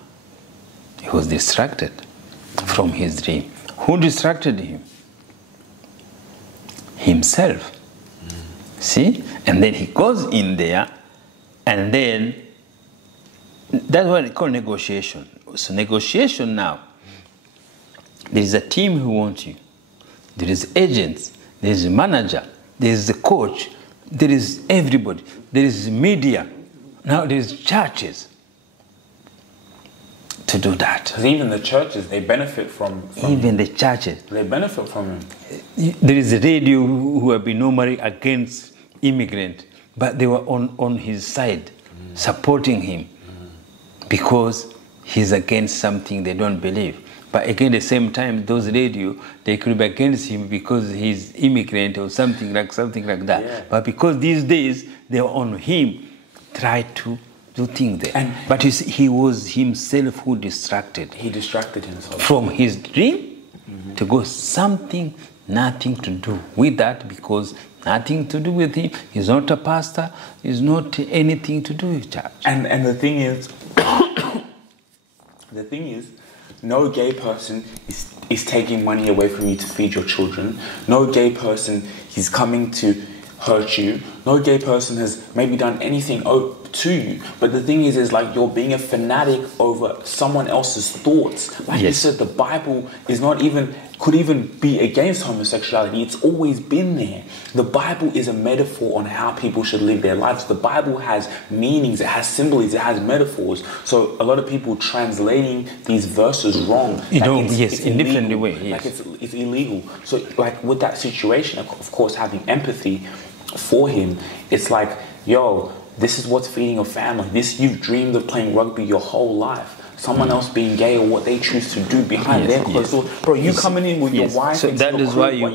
he was distracted from his dream. Who distracted him? Himself. See? And then he goes in there, and then that's what they call negotiation. So negotiation now, there is a team who wants you. There is agents, there is a manager, there is a coach, there is everybody, there is media, now there is churches to do that. Because even the churches, they benefit from even the churches. They benefit from him. there is a radio who have been normally against immigrant, but they were on his side, supporting him because he's against something they don't believe. But again, at the same time, those radio, they could be against him because he's immigrant or something like that. Yeah. But because these days they were on him, try to do things there. But you see, he was himself who distracted. He distracted himself from his dream to go something, nothing to do with that, because nothing to do with him. He's not a pastor. He's not anything to do with church. And the thing is, no gay person is taking money away from you to feed your children. No gay person is coming to hurt you. No gay person has maybe done anything to you. But the thing is like you're being a fanatic over someone else's thoughts. Like you said, the Bible is not even, could even be against homosexuality. It's always been there. The Bible is a metaphor on how people should live their lives. The Bible has meanings, it has symbols, it has metaphors. So a lot of people translating these verses wrong. It's in different ways. Like it's illegal. So like with that situation, of course, having empathy for him, it's like, yo, this is what's feeding your family. This, you've dreamed of playing rugby your whole life. Someone else being gay or what they choose to do behind their closed doors. Bro, you coming in with your wife. So that is why you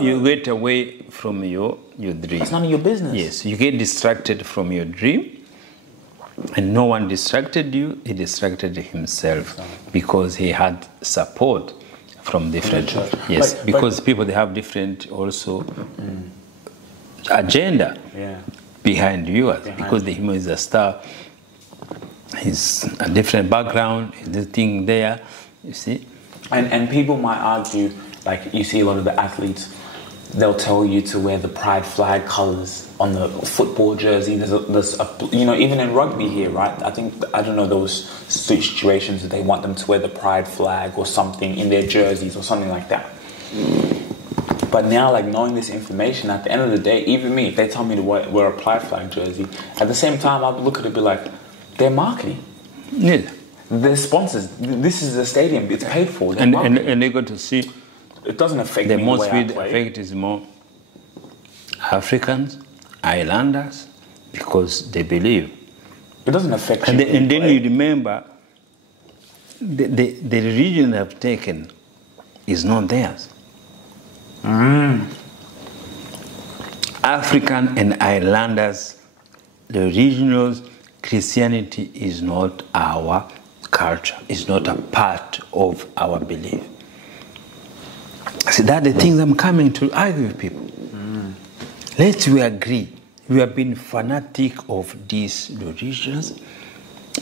you get away from your dream. It's none of your business. Yes, you get distracted from your dream, and no one distracted you. He distracted himself because he had support from different church. Yes, because people, they have different also agenda behind you, because the human is a star. He's a different background, the thing there, you see. And people might argue, like you see a lot of the athletes, they'll tell you to wear the pride flag colors on the football jersey. There's a, you know, even in rugby here, right? I don't know those situations that they want them to wear the pride flag or something in their jerseys or something like that. But now, like, knowing this information, at the end of the day, even me, if they tell me to wear a pride flag jersey, at the same time, I'll look at it and be like, they're marketing. Yeah. They're sponsors. This is a stadium. It's paid for. And they're going to see. It doesn't affect the me most the way I play. affect is more Africans, Islanders, because they believe. It doesn't affect you. And then you remember, the religion they have taken is not theirs. African and Islanders, the originals, Christianity is not our culture. It's not a part of our belief. See, that's the things I'm coming to argue with people. Let's we agree. We have been fanatic of these religions,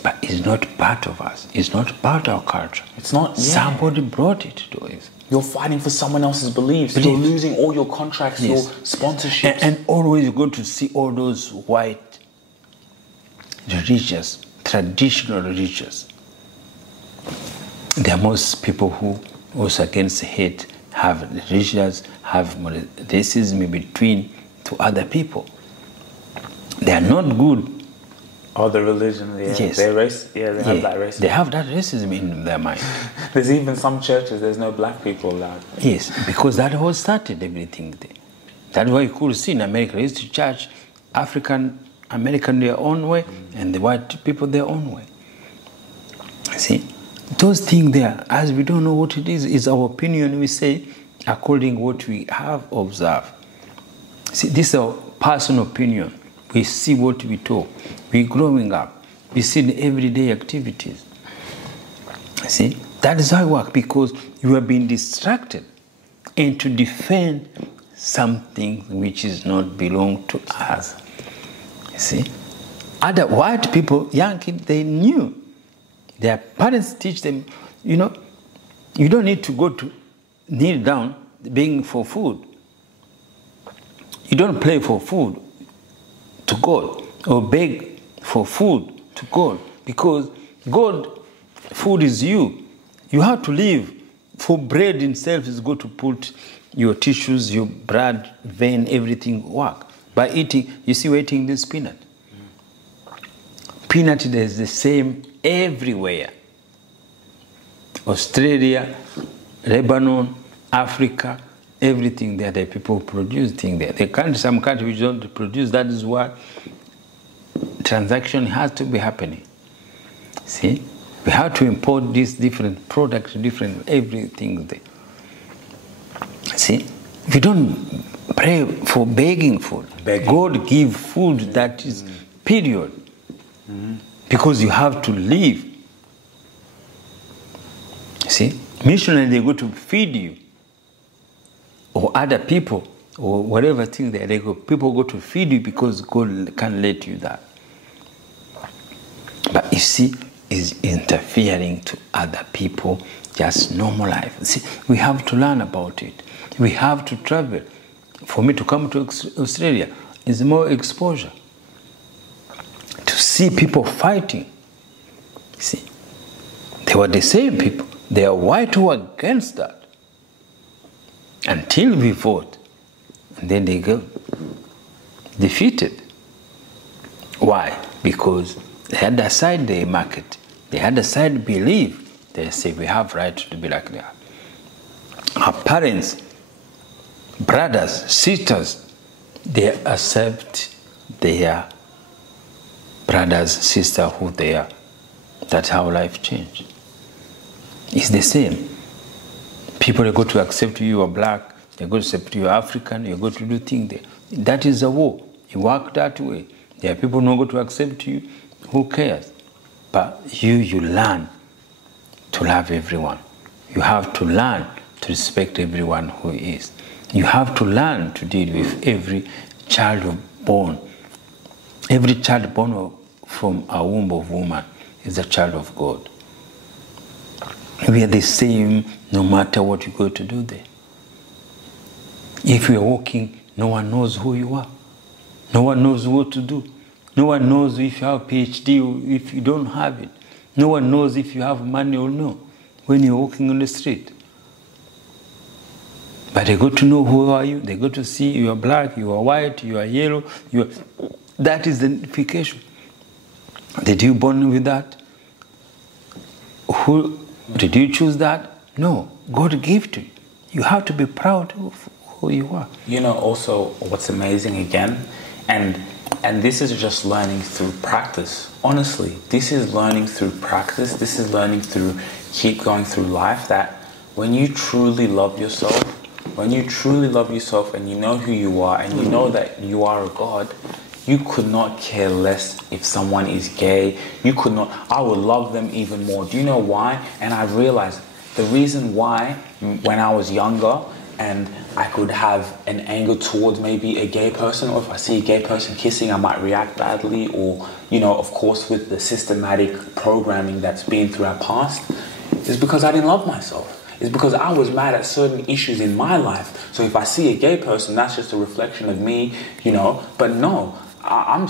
but it's not part of us. It's not part of our culture. It's not. Somebody brought it to us. You're fighting for someone else's beliefs. You're losing all your contracts, your sponsorships. And always you go to see all those white religious, traditional religious. There are most people who also against hate, have religious, have racism between to other people. They are not good. Oh, the religion, yes. They're racist. Yeah, they have that racism. They have that racism in their mind. There's even some churches, there's no black people allowed. Yes, because that was started everything there. That's why you could see in America, they used to charge African American their own way and the white people their own way. See, those things there, as we don't know what it is our opinion, we say according to what we have observed. See, this is our personal opinion. We see what we talk. We're growing up. We see the everyday activities. See, that is how it works, because you have been distracted and to defend something which is not belong to us. See, other white people, young kids, they knew. Their parents teach them, you know, you don't need to go to kneel down begging for food. You don't pray for food to God or beg for food to God, because God, food is you. You have to live. For bread itself is going to put your tissues, your blood, vein, everything work. By eating, you see, we're eating this peanut. Peanut is the same everywhere. Australia, Lebanon, Africa, everything there, the people produce things there. Some countries which don't produce, that is why transaction has to be happening. See? We have to import these different products, different everything there. See? If you don't pray for begging food, God give food that is period. Because you have to live. See? Missionaries, they go to feed you. Or other people, or whatever thing they go. People go to feed you because God can't let you that. But you see, is interfering to other people, just normal life. See, we have to learn about it. We have to travel. For me to come to Australia is more exposure. To see people fighting. See, they were the same people. They are white who were against that. Until we fought. And then they go defeated. Why? Because they had a side they market. They had a side belief. They say we have right to be like that. Our parents, brothers, sisters, they accept their brothers, sisters, who they are. That's how life changed. It's the same. People are going to accept you are black, they're going to accept you are African, you're going to do things there. That is a war. You work that way. There are people who are going to accept you. Who cares? But you learn to love everyone. You have to learn to respect everyone who is. You have to learn to deal with every child born. Every child born from a womb of woman is a child of God. We are the same no matter what you go to do there. If you are walking, no one knows who you are. No one knows what to do. No one knows if you have a PhD or if you don't have it. No one knows if you have money or no when you're walking on the street. But they got to know who are you. They got to see you are black, you are white, you are yellow. That is the identification. Did you born with that? Did you choose that? No. God gave to you. You have to be proud of who you are. You know, also what's amazing again, and this is just learning through practice. Honestly, this is learning through practice. This is learning through keep going through life, that when you truly love yourself, and you know who you are and you know that you are a God, you could not care less if someone is gay. You could not. I would love them even more. Do you know why? And I realized the reason why, when I was younger and I could have an anger towards maybe a gay person, or if I see a gay person kissing, I might react badly, or, you know, of course with the systematic programming that's been through our past, is because I didn't love myself. It's because I was mad at certain issues in my life. So if I see a gay person, that's just a reflection of me, you know. But no, I'm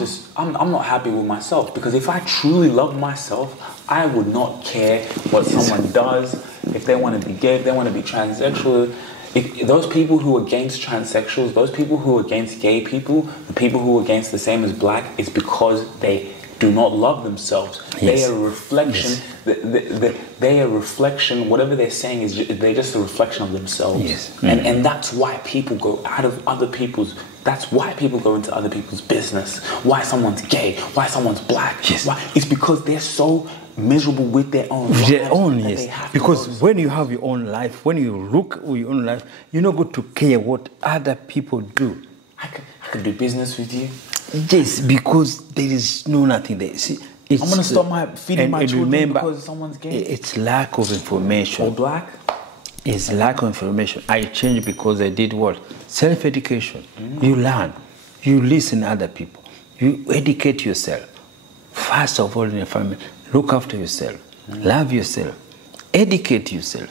not happy with myself, because if I truly love myself, I would not care what someone does. If they want to be gay, if they want to be transsexual, if those people who are against transsexuals, those people who are against gay people, the people who are against the same as black, it's because they do not love themselves. Yes. They are a reflection. Yes. They are a reflection. Whatever they're saying is they're just a reflection of themselves. Yes. Mm. And that's why people go out of other people's. That's why people go into other people's business. Why someone's gay? Why someone's black? Yes. Why? It's because they're so miserable with their own lives. Their own, yes. Because when you have your own life, when you look at your own life, you're not going to care what other people do. I could do business with you. Yes, because there is nothing there. See, I'm going to stop feeding my children remember, because someone's gay. It's lack of information. Or black? It's lack of information. I changed because I did what? Self-education. You learn. You listen to other people. You educate yourself. First of all in your family, look after yourself. Love yourself. Educate yourself.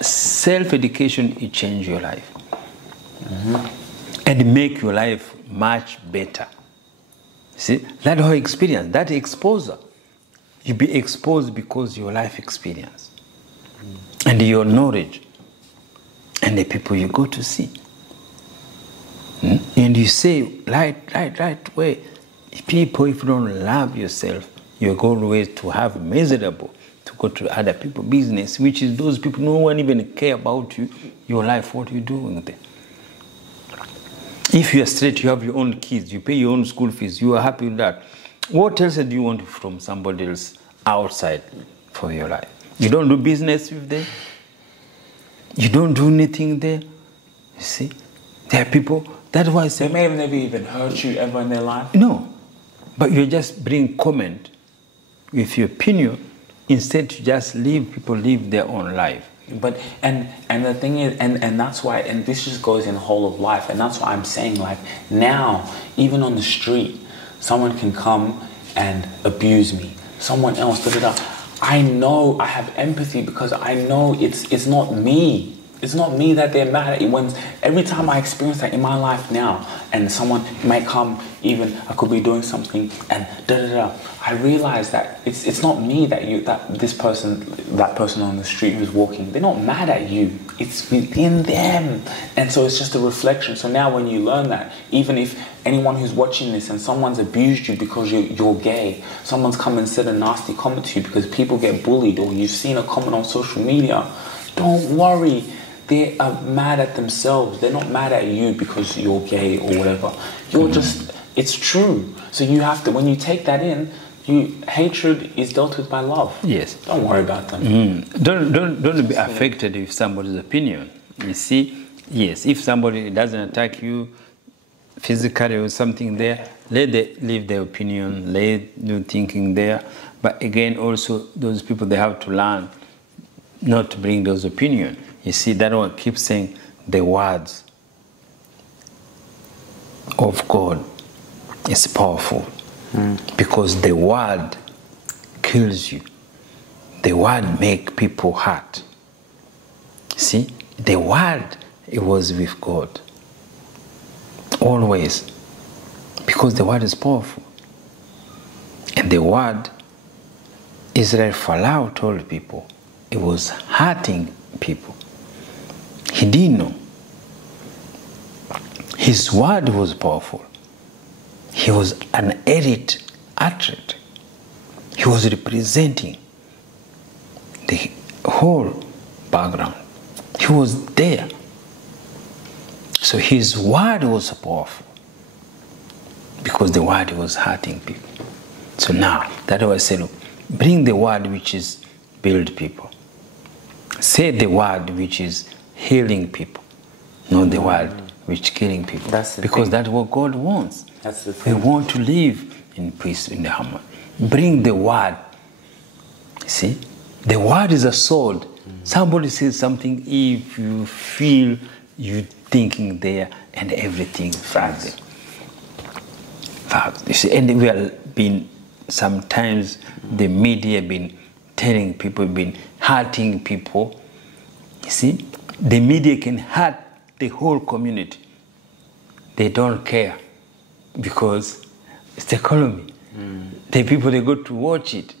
Self-education, it changes your life. And make your life much better. See, that's how experience, that exposure. You be exposed because your life experience. And your knowledge. And the people you go to see. And you say, right way. People, if you don't love yourself, you're going to have miserable, to go to other people's business, which is those people, no one even care about you, your life, what you're doing there. If you're straight, you have your own kids, you pay your own school fees, you are happy with that. What else do you want from somebody else outside for your life? You don't do business with them. You don't do anything there. You see, there are people, that's why I say... They may have never even hurt you ever in their life. No, but you just bring comment with your opinion instead to just leave people live their own life. But and the thing is, and that's why, and this just goes in the whole of life, and that's why I'm saying, like, now, even on the street, someone can come and abuse me. Someone else, I know, I have empathy because I know it's not me. It's not me that they're mad at. Every time I experience that in my life now, and someone might come, even I could be doing something, and I realize that it's not me that person on the street who's walking, they're not mad at you. It's within them, and so it's just a reflection. So now, when you learn that, even if anyone who's watching this and someone's abused you because you're gay, someone's come and said a nasty comment to you because people get bullied, or you've seen a comment on social media, don't worry. They are mad at themselves. They're not mad at you because you're gay or whatever. You're just, it's true. So you have to, when you take that in, hatred is dealt with by love. Yes. Don't worry about them. Don't be affected with somebody's opinion. You see, yes, if somebody doesn't attack you physically or something there, let them leave their opinion, let them thinking there. But again, also, those people, they have to learn not to bring those opinions. You see, that one keeps saying the words of God is powerful because the word kills you. The word makes people hurt. See, the word, it was with God. Always. Because the word is powerful. And the word, Israel Folau told people, it was hurting people. He didn't know. His word was powerful. He was an elite athlete. He was representing the whole background. He was there. So his word was powerful because the word was hurting people. So now, that's why I say, look, bring the word which is build people. Say the word which is healing people, not the word which killing people. Because that's what God wants. That's the thing. We want to live in peace in the harmony. Bring the word. See, the word is a sword. Somebody says something, if you feel you thinking there and everything. Facts. You see, and we have been sometimes the media been telling people, been hurting people. You see, the media can hurt the whole community. They don't care because it's the economy. The people, they go to watch it.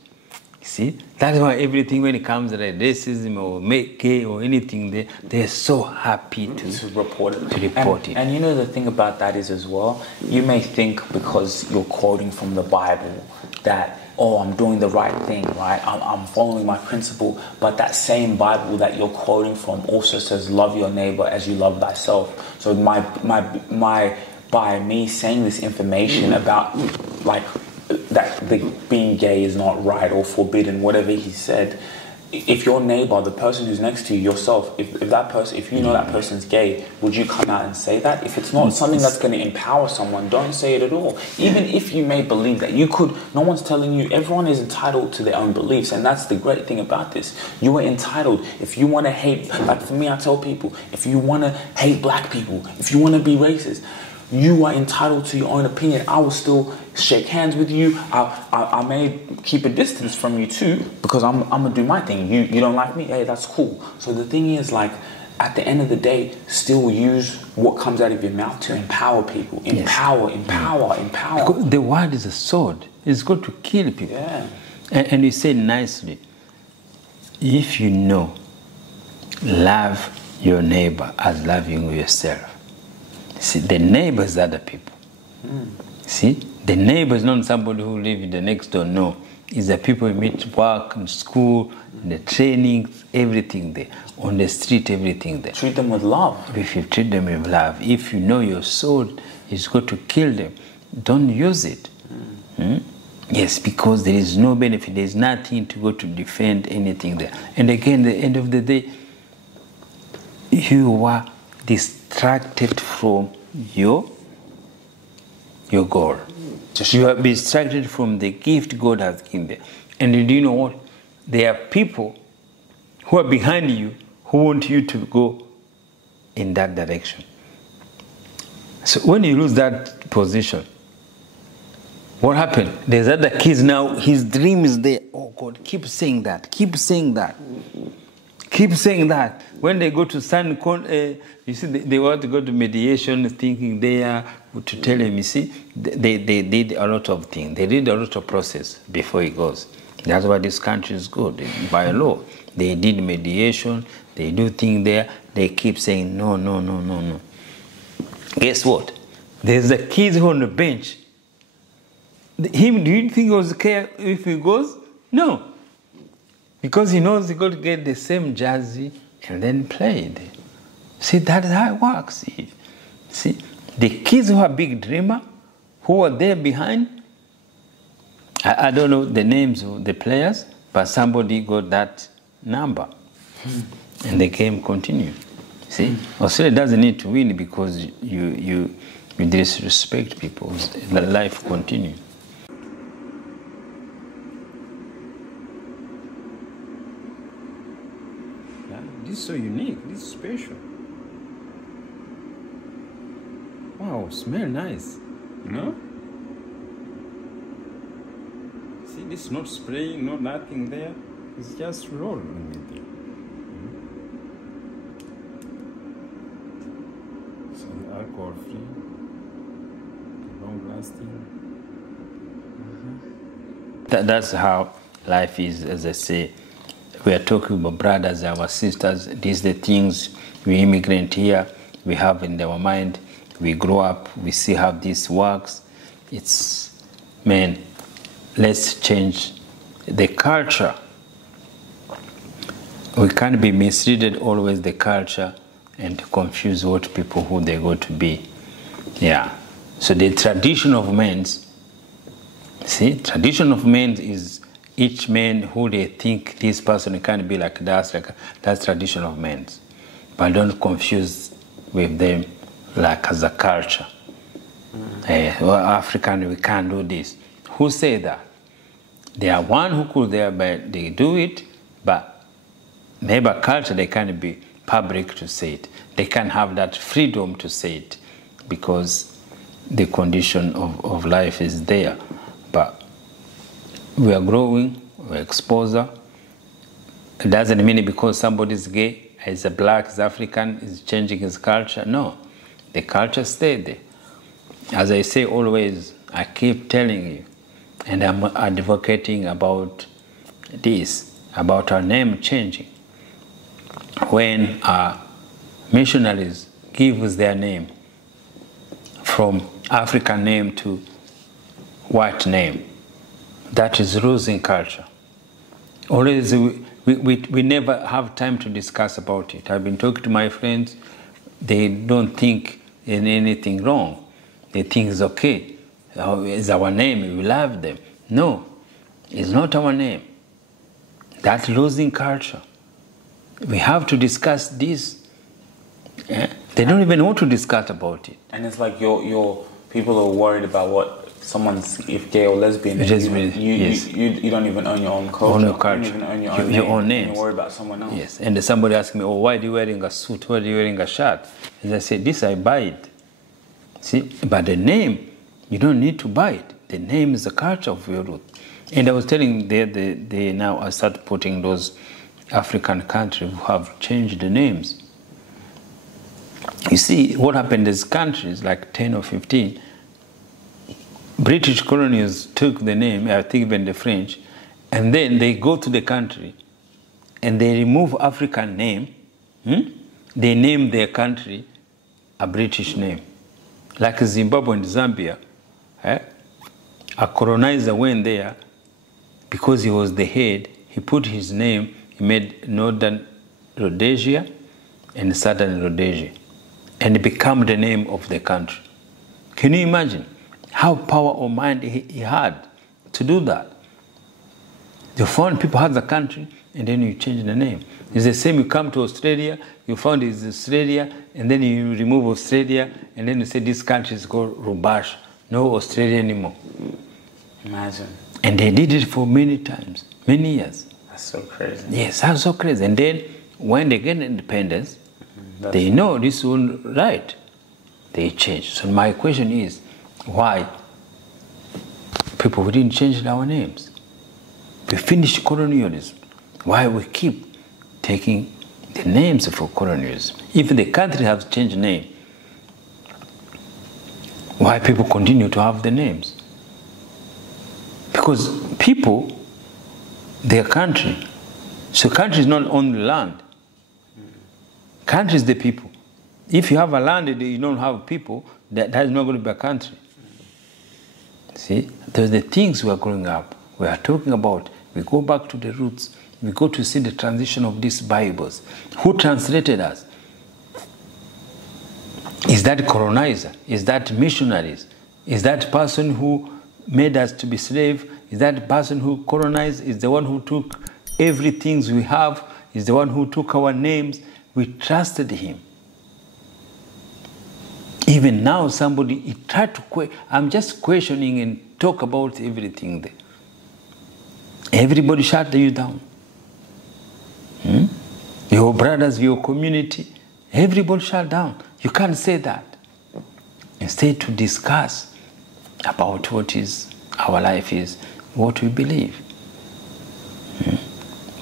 You see, that's why everything when it comes to like racism or gay or anything, they're so happy to report it. And you know the thing about that is as well, you may think because you're quoting from the Bible that, oh, I'm doing the right thing, right? I'm following my principle. But that same Bible that you're quoting from also says, love your neighbor as you love thyself. So by me saying this information about like that being gay is not right or forbidden, whatever he said, if your neighbor, the person who's next to you, yourself, if you know that person's gay, would you come out and say that? If it's not something that's going to empower someone, don't say it at all. Even if you may believe that, you could, no one's telling you, everyone is entitled to their own beliefs, and that's the great thing about this. You are entitled. If you want to hate, like for me, I tell people, if you want to hate black people, if you want to be racist, you are entitled to your own opinion. I will still shake hands with you. I may keep a distance from you too, because I'm gonna do my thing. You don't like me? Hey, that's cool. So the thing is, like, at the end of the day, still use what comes out of your mouth to empower people. Empower. Because the word is a sword. It's going to kill people. Yeah. And you say nicely, if you know, love your neighbor as loving yourself. See, the neighbor is other people. See, the neighbor is not somebody who lives in the next door. No, It's the people you meet at work, in school, in the training, everything there. On the street, everything there. Treat them with love. If you treat them with love, if you know your sword is going to kill them, don't use it. Yes, because there is no benefit. There is nothing to go to defend anything there. And again, at the end of the day, you are distracted from your goal. You are distracted from the gift God has given them. And do you know what? There are people who are behind you who want you to go in that direction. So when you lose that position, what happened? There's other kids now, his dream is there. Oh God, keep saying that, keep saying that. Keep saying that. When they go to you see, they want to go to mediation thinking they are to tell him, you see, they did a lot of things. They did a lot of process before he goes. That's why this country is good. By law, they did mediation, they do things there, they keep saying no, no, no, no, no. Guess what? There's a kid on the bench. Him, do you think he was care if he goes? No. Because he knows he's going to get the same jersey and then play. See, that's how it works. See, the kids who are big dreamer, who are there behind, I don't know the names of the players, but somebody got that number. And the game continued. See, Australia doesn't need to win because you disrespect people. The life continues. This is so unique. This is special. Wow, smell nice. You know? See, this is not spraying, no nothing there. It's just rolling with it. So the alcohol free, long lasting. That's how life is, as I say. We are talking about brothers, our sisters. These are the things we immigrant here, we have in our mind. We grow up, we see how this works. It's, man, let's change the culture. We can't be misleaded always the culture and confuse what people who they go to be. Yeah. So the tradition of men's, see, tradition of men is each man who they think this person can be like that's tradition of men. But don't confuse with them like as a culture. Well, African, we can't do this. Who say that? There are one who could there, but they do it, but maybe culture, they can't be public to say it. They can't have that freedom to say it because the condition of life is there. But we are growing, we're exposure. It doesn't mean because somebody's gay, is a black, is African, is changing his culture. No, the culture stayed there. As I say always, I keep telling you, and I'm advocating about this, about our name changing. When our missionaries give us their name from African name to white name, that is losing culture. Always, we never have time to discuss about it. I've been talking to my friends, they don't think in anything wrong. They think it's okay. It's our name, we love them. No, it's not our name. That's losing culture. We have to discuss this. They don't even want to discuss about it. And it's like your people are worried about what someone's, if gay or lesbian, you don't even own your own culture. Own your culture. You don't even own your own name. You're worried about someone else. Yes, and somebody asked me, oh, why are you wearing a suit? Why are you wearing a shirt? And I said, this I buy it. See, but the name, you don't need to buy it. The name is the culture of your root. And I was telling they now I start putting those African countries who have changed the names. You see, what happened is countries like 10 or 15, British colonies took the name, I think even the French, and then they go to the country and they remove African name, they name their country a British name. Like Zimbabwe and Zambia, a colonizer went there, because he was the head, he put his name, he made Northern Rhodesia and Southern Rhodesia, and it became the name of the country. Can you imagine how power of mind he had to do that? You found people had the country, and then you change the name. It's the same, you come to Australia, you found it's Australia, and then you remove Australia, and then you say this country is called Rubash, no Australia anymore. Imagine. And they did it for many times, many years. That's so crazy. Yes, that's so crazy. And then when they get independence, they know this wasn't right. They change. So my question is, why people didn't change our names? We finished colonialism. Why we keep taking the names for colonialism? If the country has changed name, why people continue to have the names? Because people, their country. So country is not only land. Country is the people. If you have a land and you don't have people, that is not going to be a country. See, those are the things we are growing up. We are talking about. We go back to the roots. We go to see the transition of these Bibles. Who translated us? Is that colonizer? Is that missionaries? Is that person who made us to be slaves? Is that person who colonized? Is the one who took everything we have? Is the one who took our names? We trusted him. Even now, somebody he tried to I'm just questioning and talk about everything there. Everybody shut you down. Your brothers, your community, everybody shut down. You can't say that. Instead, to discuss about what is our life is, what we believe.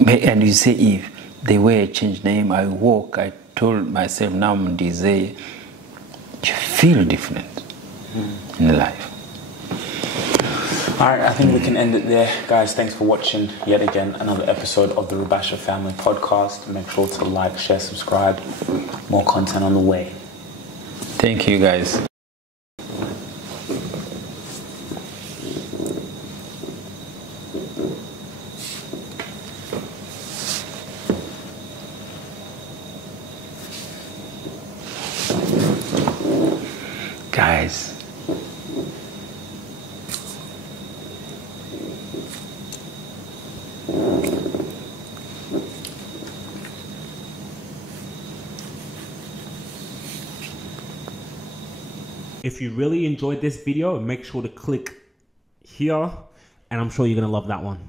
And you say, if the way I change name, I walk, I told myself now I'm Desire, you feel different in life. All right, I think we can end it there. Guys, thanks for watching yet again another episode of the Rubasha Family Podcast. Make sure to like, share, subscribe. More content on the way. Thank you, guys. Guys. If you really enjoyed this video, make sure to click here, and I'm sure you're gonna love that one.